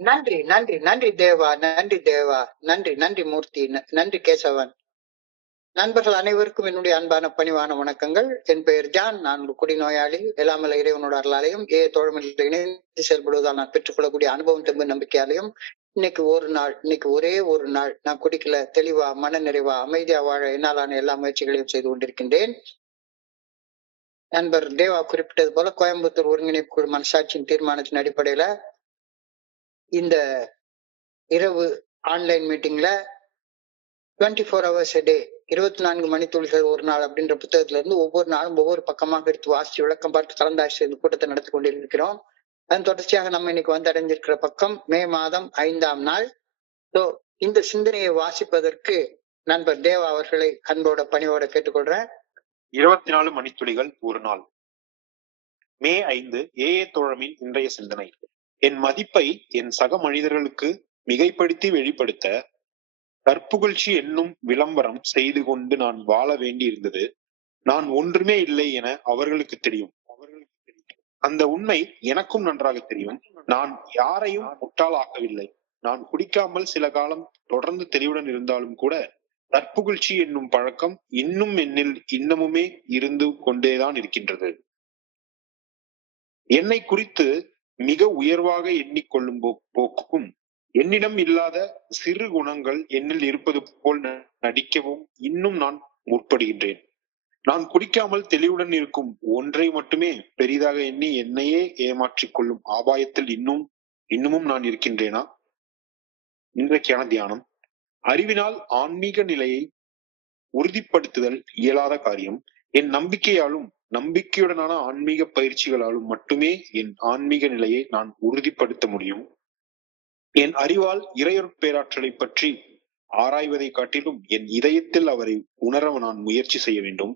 நன்றி நன்றி நன்றி தேவா, நன்றி தேவா, நன்றி நன்றி மூர்த்தி, நன்றி கேசவன். நண்பர்கள் அனைவருக்கும் என்னுடைய அன்பான பணிவான வணக்கங்கள். என் பெயர் ஜான். நான் ஒரு குடிநோயாளி. எல்லாமல்ல இறைவனோட அருளாலையும் தோழமையில் இணைந்து செயல்படுவதால் நான் பெற்றுக்கொள்ளக்கூடிய அனுபவம் தெம்பு நம்பிக்கையாலையும் இன்னைக்கு ஒரே ஒரு நாள் நான் குடிக்கல, தெளிவா மன நிறைவா அமைதியா வாழ என்னாலான எல்லா முயற்சிகளையும் செய்து கொண்டிருக்கின்றேன். நண்பர் தேவா குறிப்பிட்டது போல கோயம்புத்தூர் ஒருங்கிணைப்பு குழு மனசாட்சியின் தீர்மானத்தின் அடிப்படையில இந்த இரவு ஆன்லைன் மீட்டிங்ல 24 hours a day, 24 மணித்துளிகள் ஒரு நாள் அப்படின்ற புத்தகத்துல இருந்து ஒவ்வொரு நாளும் ஒவ்வொரு பக்கமாக எடுத்து வாசிச்சு விளக்கம் பார்த்து கலந்தாய்ச்சி கூட்டத்தை நடத்தி கொண்டிருக்கிறோம். அதன் தொடர்ச்சியாக நம்ம இன்னைக்கு வந்து அடைஞ்சிருக்கிற பக்கம் மே மாதம் 5ஆம் நாள். ஸோ இந்த சிந்தனையை வாசிப்பதற்கு நண்பர் தேவா அவர்களை அன்போட பணியோட கேட்டுக்கொள்றேன். 24 மணித்துளிகள் ஒரு நாள். மே 5 தோழமின் இன்றைய சிந்தனை. என் மதிப்பை என் சக மனிதர்களுக்கு மிகைப்படுத்தி வெளிப்படுத்த கற்புகழ்ச்சி என்னும் விளம்பரம் செய்து கொண்டு நான் வாழ வேண்டி இருந்தது. நான் ஒன்றுமே இல்லை என அவர்களுக்கு தெரியும். அந்த உண்மை எனக்கும் நன்றாக தெரியும். நான் யாரையும் முட்டாளாக்கவில்லை. நான் குடிக்காமல் சில காலம் தொடர்ந்து தெளிவுடன் இருந்தாலும் கூட கற்புகழ்ச்சி என்னும் பழக்கம் இன்னும் என்னில் இன்னமுமே இருந்து கொண்டேதான் இருக்கின்றது. என்னை குறித்து மிக உயர்வாக எண்ணிக்கொள்ளும் போக்கும் என்னிடம் இல்லாத சிறு குணங்கள் என்னில் இருப்பது போல் நடிக்கவும் இன்னும் நான் முற்படுகின்றேன். நான் குடிக்காமல் தெளிவுடன் இருக்கும் ஒன்றை மட்டுமே பெரிதாக எண்ணி என்னையே ஏமாற்றிக் கொள்ளும் ஆபாயத்தில் இன்னமும் நான் இருக்கின்றேனா? இன்றைக்கான தியானம். அறிவினால் ஆன்மீக நிலையை உறுதிப்படுத்துதல் இயலாத காரியம். என் நம்பிக்கையாலும் நம்பிக்கையுடனான ஆன்மீக பயிற்சிகளாலும் மட்டுமே என் ஆன்மீக நிலையை நான் உறுதிப்படுத்த முடியும். என் அறிவால் இறையொருட்பேராற்றலை பற்றி ஆராய்வதை காட்டிலும் என் இதயத்தில் அவரை உணர நான் முயற்சி செய்ய வேண்டும்.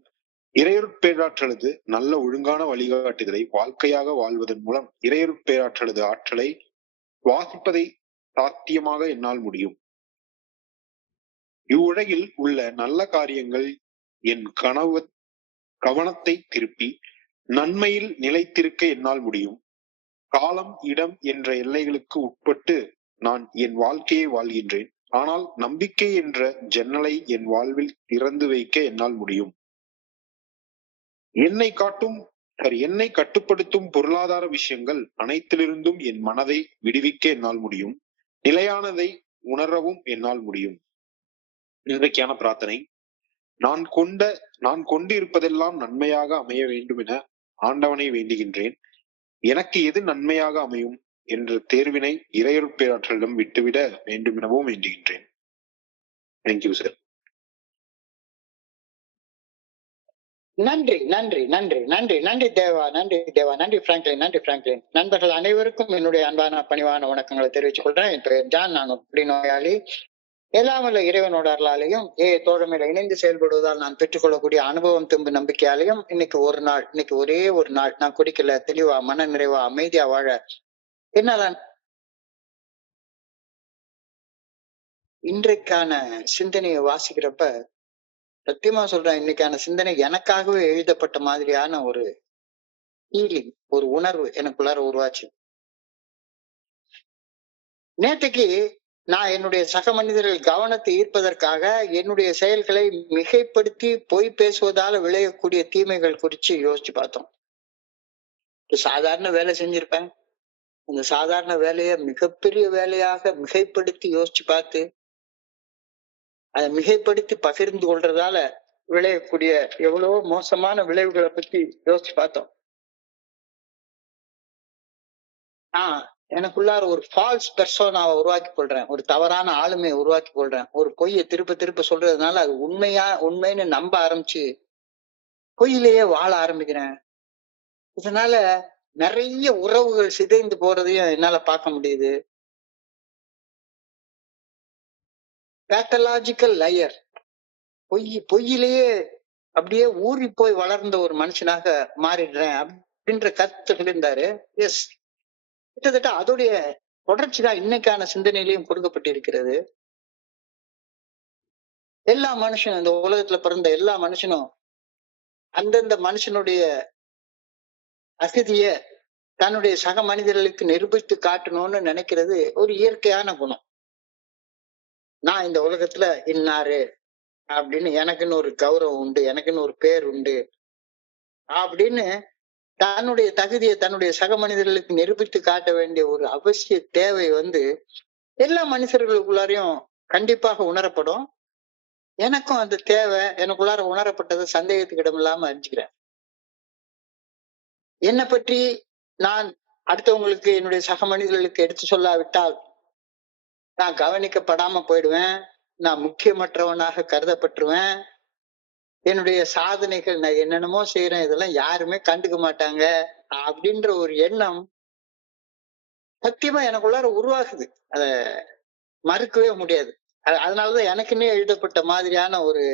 இறையொருட்பேராற்றலது நல்ல ஒழுங்கான வழிகாட்டுதலை வாழ்க்கையாக வாழ்வதன் மூலம் இறையொருட்பேராற்றலது ஆற்றலை வாசிப்பதை சாத்தியமாக என்னால் முடியும். இவ்வுலகில் உள்ள நல்ல காரியங்கள் என் கவனத்தை திருப்பி நன்மையில் நிலைத்திருக்க என்னால் முடியும். காலம் இடம் என்ற எல்லைகளுக்கு உட்பட்டு நான் என் வாழ்க்கையை வாழ்கின்றேன். ஆனால் நம்பிக்கை என்ற ஜன்னலை என் வாழ்வில் திறந்து வைக்க என்னால் முடியும். என்னை கட்டுப்படுத்தும் பொருளாதார விஷயங்கள் அனைத்திலிருந்தும் என் மனதை விடுவிக்க என்னால் முடியும். நிலையானதை உணரவும் என்னால் முடியும். இன்றைக்கான பிரார்த்தனை. நான் கொண்டு இருப்பதெல்லாம் நன்மையாக அமைய வேண்டும் என ஆண்டவனை வேண்டுகின்றேன். எனக்கு எது நன்மையாக அமையும் என்ற தேர்வினை இறையொருட்பேராற்றலிடம் விட்டுவிட வேண்டும் எனவும் வேண்டுகின்றேன். Thank you sir. நன்றி நன்றி நன்றி நன்றி நன்றி தேவா, நன்றி தேவா, நன்றி பிராங்க்லின், நன்றி பிராங்க்லின். நண்பர்கள் அனைவருக்கும் என்னுடைய அன்பான பணிவான வணக்கங்களை தெரிவித்துக் கொள்றேன். என் பெயர் ஜான். நான் குடிநோயாளி. எல்லாமல்ல இறைவனோட அருளாலையும் தோழமையில இணைந்து செயல்படுவதால் நான் பெற்றுக்கொள்ளக்கூடிய அனுபவம் தெம்பு நம்பிக்கையாலையும் இன்னைக்கு ஒரே ஒரு நாள் நான் குடிக்கல, தெளிவா மன நிறைவா அமைதியா வாழ என்னால இன்றைக்கான சிந்தனையை வாசிக்கிறப்ப சத்தியமா சொல்றேன், இன்னைக்கான சிந்தனை எனக்காகவே எழுதப்பட்ட மாதிரியான ஒரு ஃபீலிங், ஒரு உணர்வு எனக்குள்ளார உருவாச்சு. நேற்றுக்கு நான் என்னுடைய சக மனிதர்கள் கவனத்தை ஈர்ப்பதற்காக என்னுடைய செயல்களை மிகைப்படுத்தி பொய் பேசுவதால விளையக்கூடிய தீமைகள் குறித்து யோசிச்சு பார்த்தோம். சாதாரண வேலை செஞ்சிருப்பேன். அந்த சாதாரண வேலையை மிகப்பெரிய வேலையாக மிகைப்படுத்தி யோசிச்சு பார்த்து அதை மிகைப்படுத்தி பகிர்ந்து கொள்றதால விளையக்கூடிய எவ்வளவோ மோசமான விளைவுகளை பத்தி யோசிச்சு பார்த்தோம். எனக்குள்ளார ஒரு ஃபால்ஸ் பெர்சோனாவை உருவாக்கி கொள்றேன், ஒரு தவறான ஆளுமையை உருவாக்கி கொள்றேன். ஒரு பொய்யை திருப்ப சொல்றதுனால அது உண்மைன்னு நம்ப ஆரம்பிச்சு பொய்யிலேயே வாழ ஆரம்பிக்கிறேன். இதனால நிறைய உறவுகள் சிதைந்து போறதையும் என்னால பார்க்க முடியுது. பேத்தலாஜிக்கல் லயர், பொய்யிலேயே அப்படியே ஊறி போய் வளர்ந்த ஒரு மனுஷனாக மாறிடுறேன் அப்படின்ற கருத்து சொல்லியிருந்தாரு. எஸ், கிட்டத்தட்ட அதோடைய தொடர்ச்சி தான் இன்னைக்கான சிந்தனையிலையும் கொடுக்கப்பட்டிருக்கிறது. எல்லா மனுஷனும், இந்த உலகத்துல பிறந்த எல்லா மனுஷனும் அந்தந்த மனுஷனுடைய அகதிய தன்னுடைய சக மனிதர்களுக்கு நிரூபித்து காட்டணும்னு நினைக்கிறது ஒரு இயற்கையான குணம். நான் இந்த உலகத்துல இன்னாரு அப்படின்னு எனக்குன்னு ஒரு கௌரவம் உண்டு, எனக்குன்னு ஒரு பேர் உண்டு அப்படின்னு தன்னுடைய தகுதியை தன்னுடைய சக மனிதர்களுக்கு நிரூபித்து காட்ட வேண்டிய ஒரு அவசிய தேவை எல்லா மனுஷர்களுக்குள்ளாரையும் கண்டிப்பாக உணரப்படும். எனக்கும் அந்த தேவை எனக்குள்ளார உணரப்பட்டதை சந்தேகத்துக்கு இடமில்லாம அறிஞ்சுக்கிறேன். என்னை பற்றி நான் அடுத்தவங்களுக்கு என்னுடைய சக மனிதர்களுக்கு எடுத்து சொல்லாவிட்டால் நான் கவனிக்கப்படாம போயிடுவேன், நான் முக்கியமற்றவனாக கருதப்பட்டுருவேன், என்னுடைய சாதனைகள் நான் என்னென்னமோ செய்யறேன் இதெல்லாம் யாருமே கண்டுக்க மாட்டாங்க அப்படின்ற ஒரு எண்ணம் சத்தியமா எனக்குள்ளார உருவாகுது. அத மறுக்கவே முடியாது. அதனாலதான் எனக்குன்னே எழுதப்பட்ட மாதிரியான ஒரு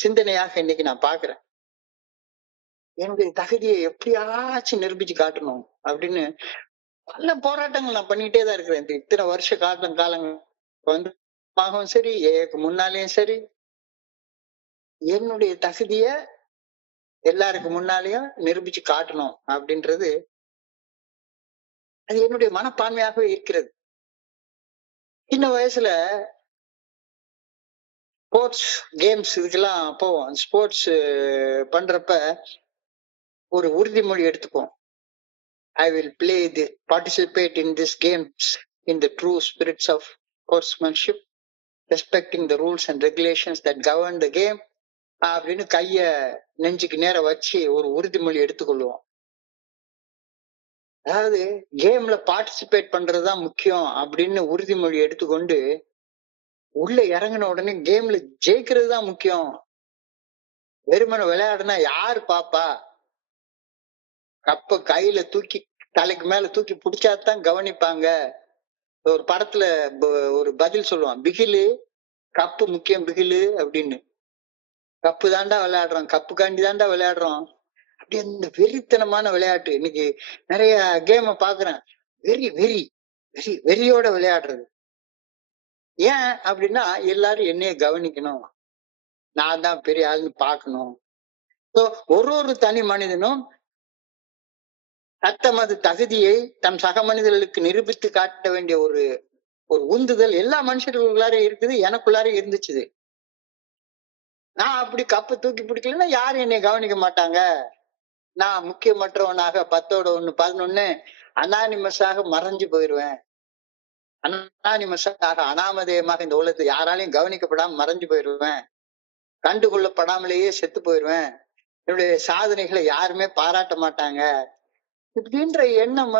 சிந்தனையாக இன்னைக்கு நான் பாக்குறேன். என்னுடைய தகுதியை எப்படியாச்சும் நிரூபிச்சு காட்டணும் அப்படின்னு பல போராட்டங்கள் நான் பண்ணிட்டே தான் இருக்கிறேன். இந்த இத்தனை வருஷ காலங்கள் சரி, முன்னாலேயும் சரி, என்னுடைய தகுதிய எல்லாருக்கு முன்னாலேயும் நிரூபிச்சு காட்டணும் அப்படின்றது அது என்னுடைய மனப்பான்மையாகவே இருக்கிறது. சின்ன வயசுல ஸ்போர்ட்ஸ் கேம்ஸ் இதுக்கெல்லாம் போவோம். ஸ்போர்ட்ஸ் பண்றப்ப ஒரு உறுதிமொழி எடுத்துப்போம். I will participate in these games in the true spirits of sportsmanship, respecting the rules and regulations that govern the game அப்படின்னு கைய நெஞ்சுக்கு நேர வச்சு ஒரு உறுதிமொழி எடுத்துக்கொள்வோம். அதாவது கேம்ல பார்ட்டிசிபேட் பண்றதுதான் முக்கியம் அப்படின்னு உறுதிமொழி எடுத்துக்கொண்டு உள்ள இறங்கின உடனே கேம்ல ஜெயிக்கிறது தான் முக்கியம், வெறுமனை விளையாடுனா யாரு பாப்பா, கப்ப கையில தூக்கி தலைக்கு மேல தூக்கி பிடிச்சாதான் கவனிப்பாங்க. ஒரு படத்துல ஒரு பதில் சொல்லுவான், பிகிலு கப்பு முக்கியம் பிகிலு அப்படின்னு. கப்பு தாண்டா விளையாடுறோம், கப்பு காண்டி தாண்டா விளையாடுறோம். அப்படி அந்த வெறித்தனமான விளையாட்டு இன்னைக்கு நிறைய கேம பாக்குறேன். வெறியோட விளையாடுறது. ஏன் அப்படின்னா எல்லாரும் என்னைய கவனிக்கணும், நான் தான் பெரிய ஆளுன்னு பாக்கணும். ஒரு தனி மனிதனும் தத்தமது தகுதியை தம் சக மனிதர்களுக்கு நிரூபித்து காட்ட வேண்டிய ஒரு உந்துதல் எல்லா மனுஷர்களுக்குள்ளாரே இருக்குது, எனக்குள்ளாரே இருந்துச்சு. நான் அப்படி கப்பு தூக்கி பிடிக்கலன்னா யாரும் என்னை கவனிக்க மாட்டாங்க, நான் முக்கியமற்றவனாக 10ஓட 1 11 அனானிமஸாக மறைஞ்சு போயிருவேன், அனானிமஸாக அனாமதேயமாக இந்த உலகத்தை யாராலையும் கவனிக்கப்படாம மறைஞ்சு போயிருவேன், கண்டுகொள்ளப்படாமலேயே செத்து போயிருவேன், என்னுடைய சாதனைகளை யாருமே பாராட்ட மாட்டாங்க இப்படின்ற எண்ணம்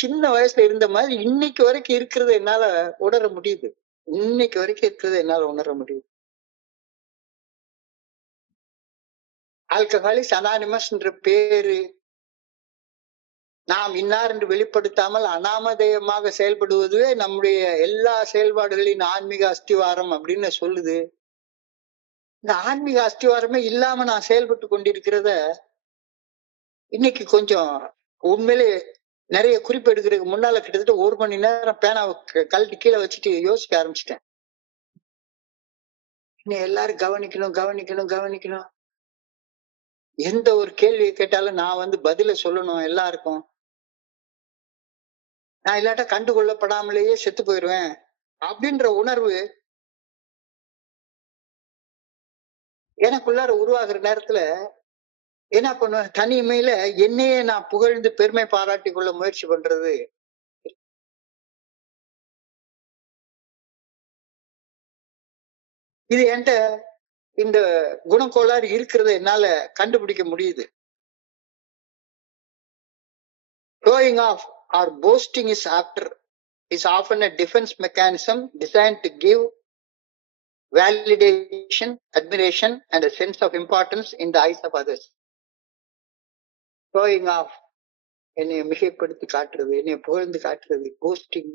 சின்ன வயசுல இருந்த மாதிரி இன்னைக்கு வரைக்கும் இருக்கிறது என்னால உணர முடியுது. இன்னைக்கு வரைக்கும் இருக்கிறது என்னால உணர முடியுது. ஆல்கஹாலிக்ஸ் அனானிமஸ் என்ற பேரு நாம் இன்னார் என்று வெளிப்படுத்தாமல் அனாமதேயமாக செயல்படுவதுவே நம்முடைய எல்லா செயல்பாடுகளின் ஆன்மீக அஸ்திவாரம் அப்படின்னு சொல்லுது. இந்த ஆன்மீக அஸ்திவாரமே இல்லாம நான் செயல்பட்டு கொண்டிருக்கிறத இன்னைக்கு கொஞ்சம் உண்மையிலே நிறைய குறிப்பு எடுக்கிறதுக்கு முன்னால கிட்டத்தட்ட 1 மணி நேரம் பேனாவை கழட்டி கீழே வச்சுட்டு யோசிக்க ஆரம்பிச்சிட்டேன். இன்னும் எல்லாரும் கவனிக்கணும். எந்த ஒரு கேள்வியை கேட்டாலும் நான் பதில சொல்லணும் எல்லாருக்கும். நான் இல்லாட்டா கண்டுகொள்ளப்படாமலேயே செத்து போயிருவேன் அப்படின்ற உணர்வு எனக்குள்ளார உருவாகிற நேரத்துல என்ன பண்ணுவேன், தனிமையில என்னையே நான் புகழ்ந்து பெருமை பாராட்டி கொள்ள முயற்சி பண்றது. இது என்கிட்ட இந்த குணக்கோளாறு இருக்கிறத என்னால கண்டுபிடிக்க முடியுது. Showing off or boasting is often a defense mechanism designed to give validation, admiration and a sense of importance in the eyes of others. Showing off, என்னை மிகைப்படுத்தி காட்டுறது, என்னை புகழ்ந்து காட்டுறது, போஸ்டிங்,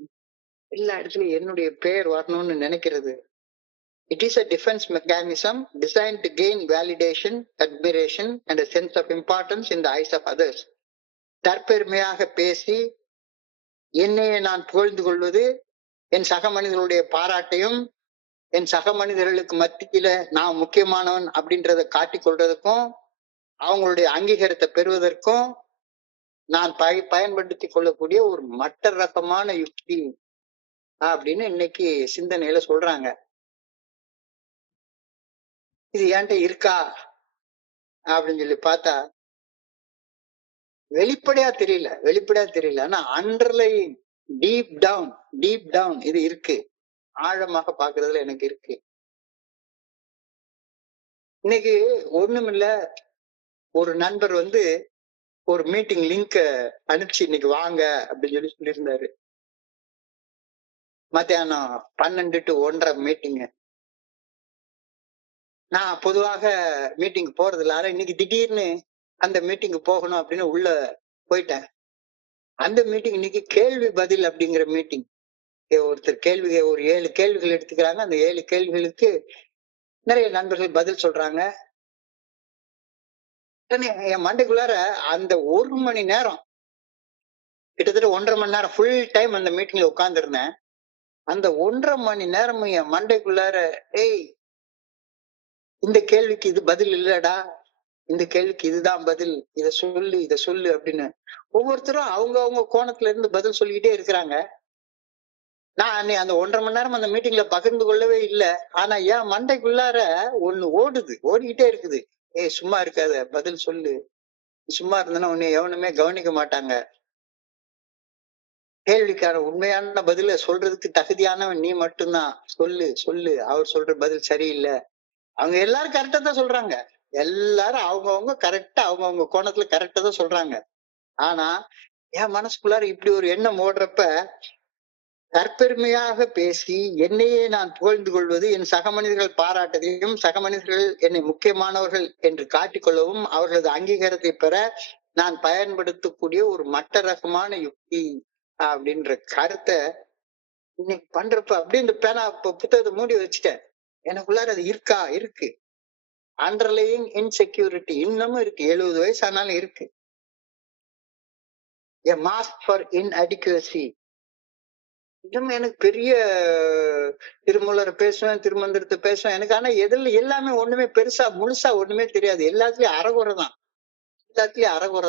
எல்லா இடத்துலயும் என்னுடைய பெயர் வரணும்னு நினைக்கிறது. It is a defense mechanism designed to gain validation, admiration and a sense of importance in the eyes of others. தற்பெருமையாக பேசி என்னையே நான் புகழ்ந்து கொள்வது என் சக மனிதர்களுடைய பாராட்டையும் என் சக மனிதர்களுக்கு மத்தியில நான் முக்கியமானவன் அப்படின்றத காட்டிக் கொள்றதுக்கும் அவங்களுடைய அங்கீகாரத்தை பெறுவதற்கும் நான் பயன்படுத்தி கொள்ளக்கூடிய ஒரு மட்ட ரகமான யுக்தி அப்படின்னு இன்னைக்கு சிந்தனையில சொல்றாங்க. இது என்கிட்ட இருக்கா அப்படின்னு சொல்லி பார்த்தா வெளிப்படையா தெரியல. ஆனா அண்டர்லைங் டீப் டவுன் இது இருக்கு. ஆழமாக பாக்குறதுல எனக்கு இருக்கு. இன்னைக்கு ஒண்ணுமில்ல, ஒரு நண்பர் ஒரு மீட்டிங் லிங்க் அனுப்பிச்சு இன்னைக்கு வாங்க அப்படின்னு சொல்லியிருந்தாரு. மத்தியானம் 12 to 1:30 மீட்டிங். நான் பொதுவாக மீட்டிங் போறது இல்லை. ஆனா இன்னைக்கு திடீர்னு அந்த மீட்டிங் போகணும் அப்படின்னு உள்ள போயிட்டேன். அந்த மீட்டிங் இன்னைக்கு கேள்வி பதில் அப்படிங்கிற மீட்டிங். ஒருத்தர் ஒரு 7 கேள்விகள் எடுத்துக்கிறாங்க. அந்த 7 கேள்விகளுக்கு நிறைய நண்பர்கள் பதில் சொல்றாங்க. என் மண்டைக்குள்ளார அந்த 1 மணி நேரம், கிட்டத்தட்ட 1.5 மணி நேரம் ஃபுல் டைம் அந்த மீட்டிங்ல உட்கார்ந்து இருந்தேன். அந்த 1.5 மணி நேரமும் என் மண்டைக்குள்ளார, ஏய் இந்த கேள்விக்கு இது பதில் இல்லடா, இந்த கேள்விக்கு இதுதான் பதில், இத சொல்லு அப்படின்னு ஒவ்வொருத்தரும் அவங்க கோணத்துல இருந்து பதில் சொல்லிக்கிட்டே இருக்கிறாங்க. நான் அந்த 1.5 மணி நேரம் அந்த மீட்டிங்ல பகிர்ந்து கொள்ளவே இல்லை. ஆனா என் மண்டைக்குள்ளார ஒண்ணு ஓடிக்கிட்டே இருக்குது. ஏய் சும்மா இருக்காத, பதில் சொல்லு. சும்மா இருந்தனா உன்னை எவனுமே கவனிக்க மாட்டாங்க. கேள்விக்கான உண்மையான பதில சொல்றதுக்கு தகுதியானவன் நீ மட்டும்தான். சொல்லு. அவர் சொல்ற பதில் சரியில்லை. அவங்க எல்லாரும் கரெக்டா தான் சொல்றாங்க. எல்லாரும் அவங்கவுங்க கரெக்டா அவங்கவுங்க கோணத்துல கரெக்டா தான் சொல்றாங்க. ஆனா என் மனசுக்குள்ளார இப்படி ஒரு எண்ணம் ஓடுறப்ப, தற்பெருமையாக பேசி என்னையே நான் புகழ்ந்து கொள்வது, என் சக மனிதர்கள் பாராட்டதையும், சக மனிதர்கள் என்னை முக்கியமானவர்கள் என்று காட்டிக்கொள்ளவும், அவர்களது அங்கீகாரத்தை பெற நான் பயன்படுத்தக்கூடிய ஒரு மட்ட ரகமான யுக்தி அப்படின்ற கருத்தை இன்னைக்கு பண்றப்ப அப்படியே இந்த பேனா புத்தகத்தை மூடி வச்சுட்டேன். எனக்குள்ளார அது இருக்கு. அண்டர்லையிங் இன்செக்யூரிட்டி இன்னமும் இருக்கு. 70 வயசு ஆனாலும் இருக்கு. A mask for inadequacy. இன்னும் எனக்கு பெரிய திருமூலர் பேசுவேன், திருமந்திரத்தை பேசுவேன். எனக்கு ஆனா எல்லாமே ஒண்ணுமே முழுசா ஒண்ணுமே தெரியாது. எல்லாத்துலயும் அறகுறை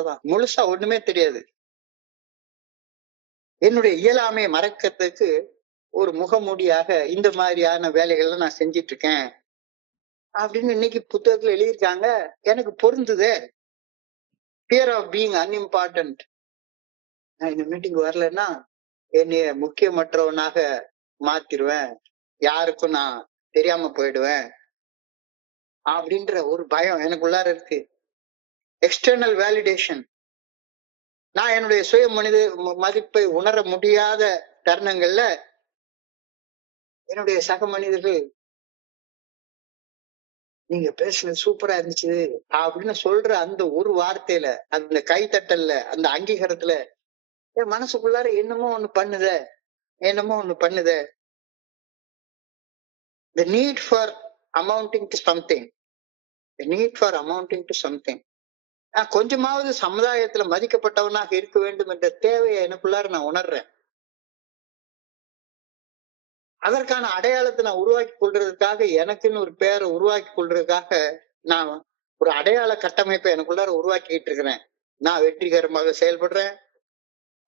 தான். முழுசா ஒண்ணுமே தெரியாது. என்னுடைய இயலாமையை மறைக்கிறதுக்கு ஒரு முகமூடியாக இந்த மாதிரியான வேலைகள்ல நான் செஞ்சிட்டு இருக்கேன் அப்படின்னு இன்னைக்கு புத்தகத்துல எழுதியிருக்காங்க. எனக்கு பொருந்துதே. Fear of being unimportant. நான் இந்த மீட்டிங் வரலன்னா என்னைய முக்கியமற்றவனாக மாத்திருவேன், யாருக்கும் நான் தெரியாம போயிடுவேன் அப்படின்ற ஒரு பயம் எனக்குள்ளார இருக்கு. External validation. நான் என்னுடைய சுய மதிப்பை உணர முடியாத தருணங்கள்ல என்னுடைய சக மனிதர்கள் நீங்க பேசுனது சூப்பரா இருந்துச்சு அப்படின்னு சொல்ற அந்த ஒரு வார்த்தையில, அந்த கைத்தட்டல்ல, அந்த அங்கீகாரத்துல என் மனசுக்குள்ளார என்னமோ ஒண்ணு பண்ணுத. The need for amounting to something. நான் கொஞ்சமாவது சமுதாயத்துல மதிக்கப்பட்டவனாக இருக்க வேண்டும் என்ற தேவையை எனக்குள்ளார நான் உணர்றேன். அதற்கான அடையாளத்தை நான் உருவாக்கி கொள்றதுக்காக, எனக்குன்னு ஒரு பேரை உருவாக்கி கொள்றதுக்காக நான் ஒரு அடையாள கட்டமைப்பை எனக்குள்ளார உருவாக்கிட்டு இருக்கிறேன். நான் வெற்றிகரமாக செயல்படுறேன்,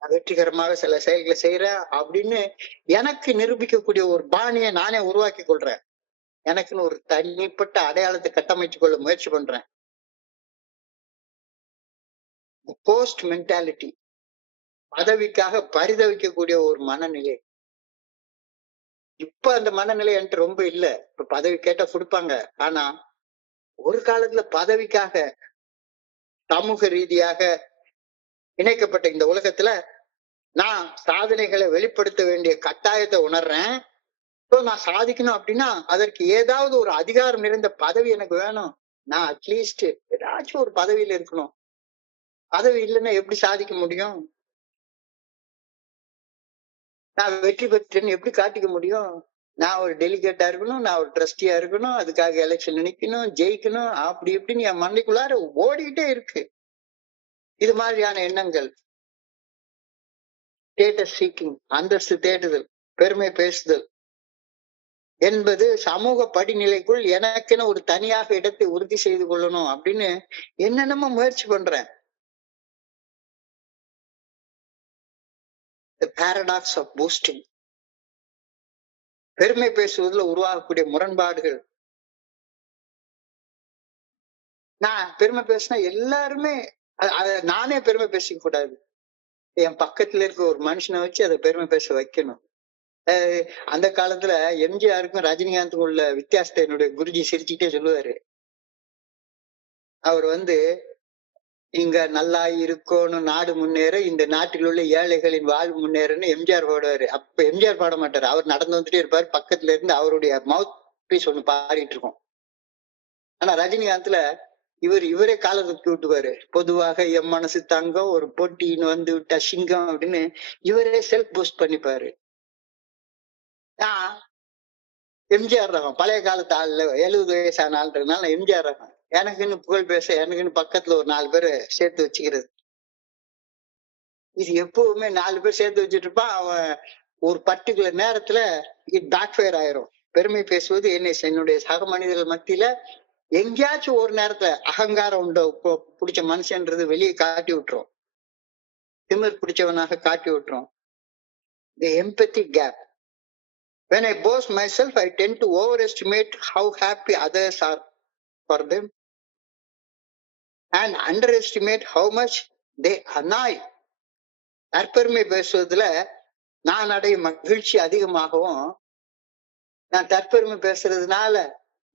நான் வெற்றிகரமாக சில செயல்களை செய்யறேன் அப்படின்னு எனக்கு நிரூபிக்கக்கூடிய ஒரு பாணியை நானே உருவாக்கி கொள்றேன். எனக்குன்னு ஒரு தனிப்பட்ட அடையாளத்தை கட்டமைத்துக் கொள்ள முயற்சி பண்றேன். போஸ்ட் மென்டாலிட்டி, பதவிக்காக பரிதவிக்கக்கூடிய ஒரு மனநிலை. இப்ப அந்த மனநிலை என்கிட்ட ரொம்ப இல்ல. இப்ப பதவி கேட்டா கொடுப்பாங்க. ஆனா ஒரு காலத்துல பதவிக்காக சமூக ரீதியாக இணைக்கப்பட்ட இந்த உலகத்துல நான் சாதனைகளை வெளிப்படுத்த வேண்டிய கட்டாயத்தை உணர்றேன். நான் சாதிக்கணும் அப்படின்னா அதற்கு ஏதாவது ஒரு அதிகாரம் நிறைந்த பதவி எனக்கு வேணும். நான் அட்லீஸ்ட் ஏதாச்சும் ஒரு பதவியில இருக்கணும். பதவி இல்லைன்னா எப்படி சாதிக்க முடியும்? நான் வெற்றி பெற்றேன்னு எப்படி காட்டிக்க முடியும்? நான் ஒரு டெலிகேட்டா இருக்கணும், நான் ஒரு ட்ரஸ்டியா இருக்கணும், அதுக்காக எலெக்ஷன் நினைக்கணும், ஜெயிக்கணும், அப்படி இப்படின்னு என் மண்டைக்குள்ளார ஓடிக்கிட்டே இருக்கு இது மாதிரியான எண்ணங்கள். ஸ்டேட்டஸ் சீக்கிங், அந்தஸ்து தேடுதல், பெருமை பேசுதல் என்பது சமூக படிநிலைக்குள் எனக்கென ஒரு தனியாக இடத்தை உறுதி செய்து கொள்ளணும் அப்படின்னு என்னென்னமோ முயற்சி பண்றேன். the paradox of boasting. பெருமை பேசுவதில் உருவாகக்கூடிய முரண்பாடுகள். நான் பெருமை பேசினா எல்லாருமே நானே பெருமை பேசிக்க கூடாது. என் பக்கத்துல இருக்க ஒரு மனுஷனை வச்சு அதை பெருமை பேச வைக்கணும். அந்த காலத்துல எம்ஜிஆருக்கும் ரஜினிகாந்துக்கும் உள்ள வித்தியாசத்தை என்னுடைய குருஜி சிரிச்சுக்கிட்டே சொல்லுவாரு. அவர் இங்க நல்லா இருக்கணும், நாடு முன்னேற, இந்த நாட்டில் உள்ள ஏழைகளின் வாழ்வு முன்னேறன்னு எம்ஜிஆர் பாடுவாரு. அப்ப எம்ஜிஆர் பாட மாட்டாரு, அவர் நடந்து வந்துட்டே இருப்பாரு. பக்கத்துல இருந்து அவருடைய மவுத் பீஸ் ஒண்ணு பாடிட்டு இருக்கும். ஆனா ரஜினிகாந்த்ல இவரே காலை தூக்கி விட்டுவாரு. பொதுவாக எம் மனசு தங்கம், ஒரு போட்டின்னு விட்டா சிங்கம் அப்படின்னு இவரே செல்ஃப் பூஸ்ட் பண்ணிப்பாரு. எம்ஜிஆர் ரகம், பழைய காலத்து ஆள்ல 70 வயசான ஆள்ன்றதுனால எம்ஜிஆர் ரகம். எனக்குன்னு புகழ் பேச, எனக்குன்னு பக்கத்துல ஒரு 4 பேரை சேர்த்து வச்சுக்கிறது. இது எப்பவுமே 4 பேர் சேர்த்து வச்சுட்டு இருப்பான். அவன் ஒரு பர்டிகுலர் நேரத்துல இட் பேக் ஃபயர் ஆயிரும். பெருமை பேசுவது என்னுடைய சக மனிதர்கள் மத்தியில எங்கேயாச்சும் ஒரு நேரத்துல அகங்காரம் உண்டோ பிடிச்ச மனுஷன்றது வெளியே காட்டி விட்டுரும். திமிர் பிடிச்சவனாக காட்டி விட்டுரும். The empathy gap. When I boast myself, I tend to overestimate how happy others are for them and underestimate how much they annoy. தற்பெருமை பேசுவதுல நான் அடையும் மகிழ்ச்சி அதிகமாகவும், நான் தற்பெருமை பேசுறதுனால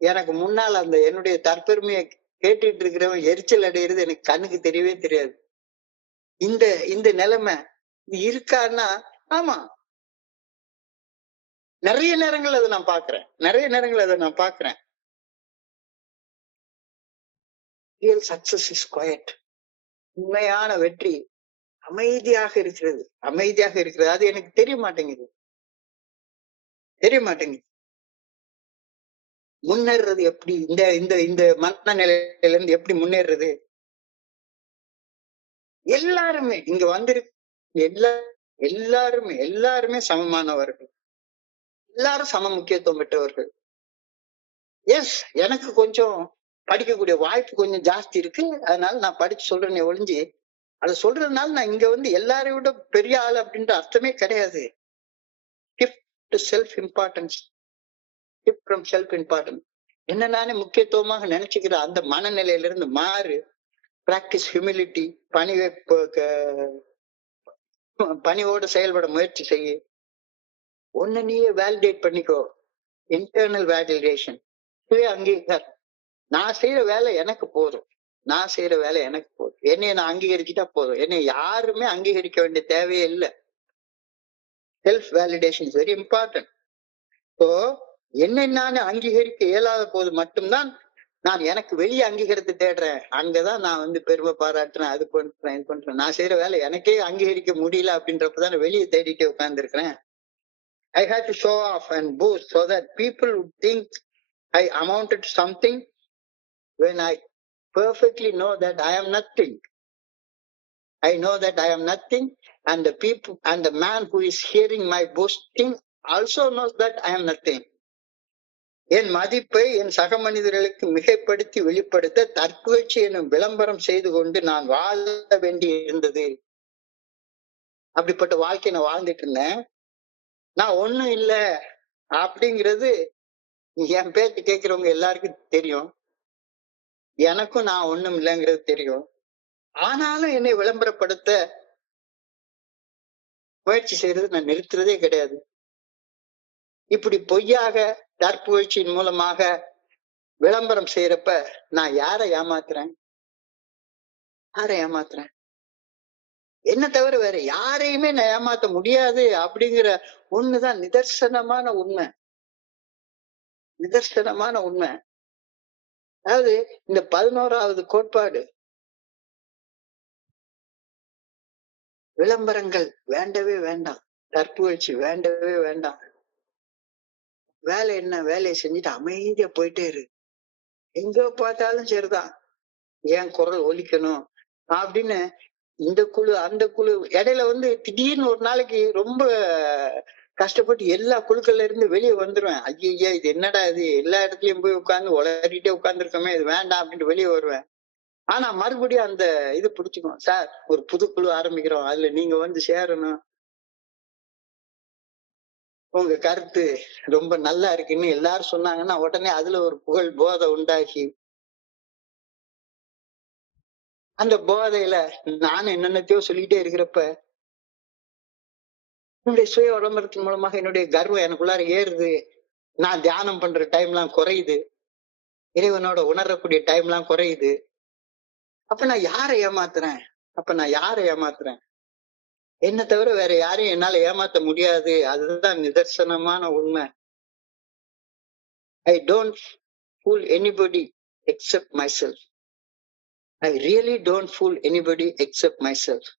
எனக்கு முன்னால் அந்த என்னுடைய தற்பெருமையை கேட்டுட்டு இருக்கிறவன் எரிச்சல் அடைகிறது எனக்கு கண்ணுக்கு தெரியவே தெரியாது. இந்த நிலைமை இருக்கான்னா, ஆமா, நிறைய நேரங்கள் அதை நான் பாக்குறேன். Real success is quiet. உண்மையான வெற்றி அமைதியாக இருக்கிறது. அது எனக்கு தெரிய மாட்டேங்குது. முன்னேறது எப்படி? இந்த மனநிலையில இருந்து எப்படி முன்னேறது? எல்லாருமே இங்க எல்லாருமே சமமானவர்கள், எல்லாரும் சம முக்கியத்துவம் பெற்றவர்கள். எஸ், எனக்கு கொஞ்சம் படிக்கக்கூடிய வாய்ப்பு கொஞ்சம் ஜாஸ்தி இருக்கு. அதனால நான் படிச்சு சொல்றேனே ஒழிஞ்சு, அதை சொல்றதுனால நான் இங்க எல்லாரையும் விட பெரிய ஆள் அப்படின்ற அர்த்தமே கிடையாது. Self importance, from self importance. என்ன நானே முக்கியத்துவமாக நினைச்சுக்கிற அந்த மனநிலையில இருந்து மாறு. பிராக்டிஸ் ஹியூமிலிட்டி, பணிவோடு செயல்பட முயற்சி செய்ய. ஒன்னு நீயே வேலிடேட் பண்ணிக்கோ. இன்டர்னல் வேலிடேஷன், சுய அங்கீகாரம். நான் செய்யற வேலை எனக்கு போதும். என்னைய நான் அங்கீகரிச்சுட்டா போதும். என்னை யாருமே அங்கீகரிக்க வேண்டிய தேவையே இல்லை. Self validation is very important. So என்னை நானே அங்கீகரிக்க இயலாத போது மட்டும்தான் நான் எனக்கு வெளியே அங்கீகாரத்தை தேடுறேன். அங்கதான் நான் பெருமை பாராட்டுறேன், அது பண்றேன், இது பண்றேன். நான் செய்யற வேலை எனக்கே அங்கீகரிக்க முடியல அப்படின்றப்பதான் வெளியே தேடிட்டே உட்கார்ந்து இருக்கிறேன். I had to show off and boast so that people would think I amounted to something when I perfectly know that I am nothing. I know that I am nothing, and the people and the man who is hearing my boasting also knows that I am nothing. என் மதிப்பை என் சக மனிதர்களுக்கு மிகைப்படுத்தி வெளிப்படுத்த தற்புகழ்ச்சி எனும் விளம்பரம் செய்து கொண்டு நான் வாழ வேண்டி இருந்தது. அப்படிப்பட்ட வாழ்க்கை நான் வாழ்ந்துட்டு இருந்தேன். நான் ஒண்ணும் இல்ல அப்படிங்கிறது என் பேச்சு கேட்கிறவங்க எல்லாருக்கும் தெரியும். எனக்கும் நான் ஒண்ணும் இல்லைங்கிறது தெரியும். ஆனாலும் என்னை விளம்பரப்படுத்த முயற்சி செய்யறது நான் நிறுத்துறதே கிடையாது. இப்படி பொய்யாக தற்புகழ்ச்சியின் மூலமாக விளம்பரம் செய்யறப்ப நான் யாரை ஏமாத்துறேன்? என்ன தவிர வேற யாரையுமே நான் ஏமாத்த முடியாது அப்படிங்கிற ஒண்ணுதான் நிதர்சனமான உண்மை. அதாவது இந்த 11வது கோட்பாடு, விளம்பரங்கள் வேண்டவே வேண்டாம், தற்புகழ்ச்சி வேண்டவே வேண்டாம். வேலை என்ன, வேலையை செஞ்சுட்டு அமைதியா போயிட்டே இரு. எங்க பார்த்தாலும் சரிதான், ஏன் குரல் ஒலிக்கணும் அப்படின்னு இந்த குழு அந்த குழு இடையில திடீர்னு ஒரு நாளைக்கு ரொம்ப கஷ்டப்பட்டு எல்லா குழுக்கள்ல இருந்து வெளியே வந்துருவேன். ஐயா இது என்னடா இது, எல்லா இடத்துலயும் போய் உட்கார்ந்து உளறிட்டே உட்கார்ந்துருக்கோமே, இது வேண்டாம் அப்படின்ட்டு வெளியே வருவேன். ஆனா மறுபடியும் அந்த இது பிடிச்சுக்கும். சார், ஒரு புது குழு ஆரம்பிக்கிறோம், அதுல நீங்க சேரணும். உங்க கருத்து ரொம்ப நல்லா இருக்குன்னு எல்லாரும் சொன்னாங்கன்னா உடனே அதுல ஒரு புகழ் போதை உண்டாகி அந்த போதையில நானும் என்னென்னத்தையோ சொல்லிட்டே இருக்கிறப்ப என்னுடைய சுய விளம்பரத்தின் மூலமாக என்னுடைய கர்வம் எனக்குள்ளார ஏறுது. நான் தியானம் பண்ற டைம் எல்லாம் குறையுது. இறைவனோட உணரக்கூடிய டைம் எல்லாம் குறையுது. அப்ப நான் யாரை ஏமாத்துறேன்? என்ன தவிர வேற யாரையும் என்னால ஏமாத்த முடியாது. அதுதான் நிதர்சனமான உண்மை. I don't fool anybody except myself. I really don't fool anybody except myself.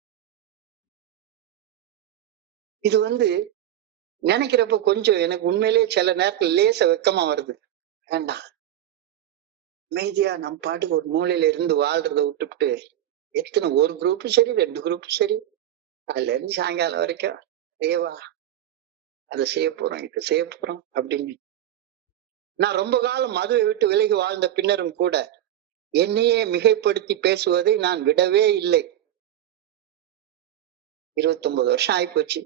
இது நினைக்கிறப்ப கொஞ்சம் எனக்கு உண்மையிலேயே சில நேரத்துல லேச வெக்கமா வருது. வேண்டாம், அமைதியா நம்ம பாட்டுக்கு ஒரு மூலையில இருந்து வாழ்றதை விட்டுவிட்டு எத்தனை ஒரு குரூப் சரி 2 குரூப் சரி அதுல இருந்து சாயங்காலம் வரைக்கும் ஏவா அதை செய்ய போறோம் இதை செய்ய போறோம் அப்படின்னு. நான் ரொம்ப காலம் மதுவை விட்டு விலகி வாழ்ந்த பின்னரும் கூட என்னையே மிகைப்படுத்தி பேசுவதை நான் விடவே இல்லை. 29 வருஷம் ஆயிப்போச்சு.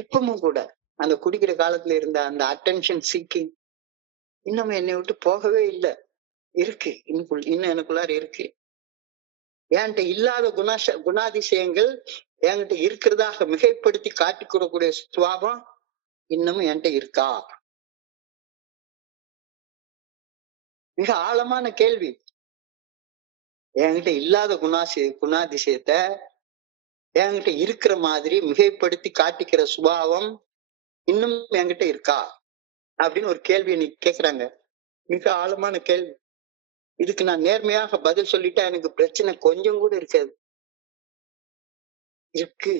இப்பவும் கூட அந்த குடிக்கிற காலத்துல இருந்த அந்த அட்டென்ஷன் சீக்கிங் இன்னும் என்னை விட்டு போகவே இல்லை. இருக்கு, இன்னும் எனக்குள்ளார இருக்கு. என்கிட்ட இல்லாத குணாதிசயங்கள் என்கிட்ட இருக்கிறதாக மிகைப்படுத்தி காட்டிக் கொடுக்கக்கூடிய சுவாபம் இன்னமும் என்கிட்ட இருக்கா? மிக ஆழமான கேள்வி. என்கிட்ட இல்லாத குணாதிசயத்தை என்கிட்ட இருக்கிற மாதிரி மிகைப்படுத்தி காட்டிக்கிற சுபாவம் இன்னும் என்கிட்ட இருக்கா அப்படின்னு ஒரு கேள்வி நீ கேக்குறாங்க. மிக ஆழமான கேள்வி. இதுக்கு நான் நேர்மையாக பதில் சொல்லிட்டா எனக்கு பிரச்சனை கொஞ்சம் கூட இருக்காது. இருக்கு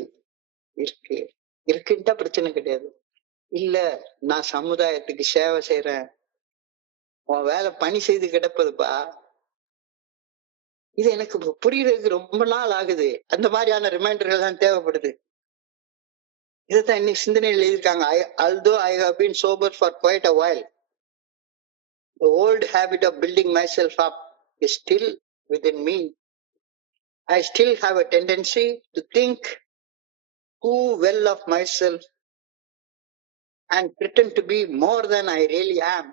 இருக்கு இருக்குன்ட்டா பிரச்சனை கிடையாது. இல்ல, நான் சமுதாயத்துக்கு சேவை செய்யறேன், உன் வேலை பணி செய்து கிடப்பதுப்பா, இது எனக்கு புரியறதுக்கு ரொம்ப நாள் ஆகுது. அந்த மாதிரியான ரிமைண்டர்கள் தான் தேவைப்படுது. இதைத்தான் இன்னைக்கு சிந்தனையில் எழுதியிருக்காங்க. Although I have been sober for quite a while, the old habit of building myself up is still within me. I still have a tendency to think too well of myself and pretend to be more than I really am.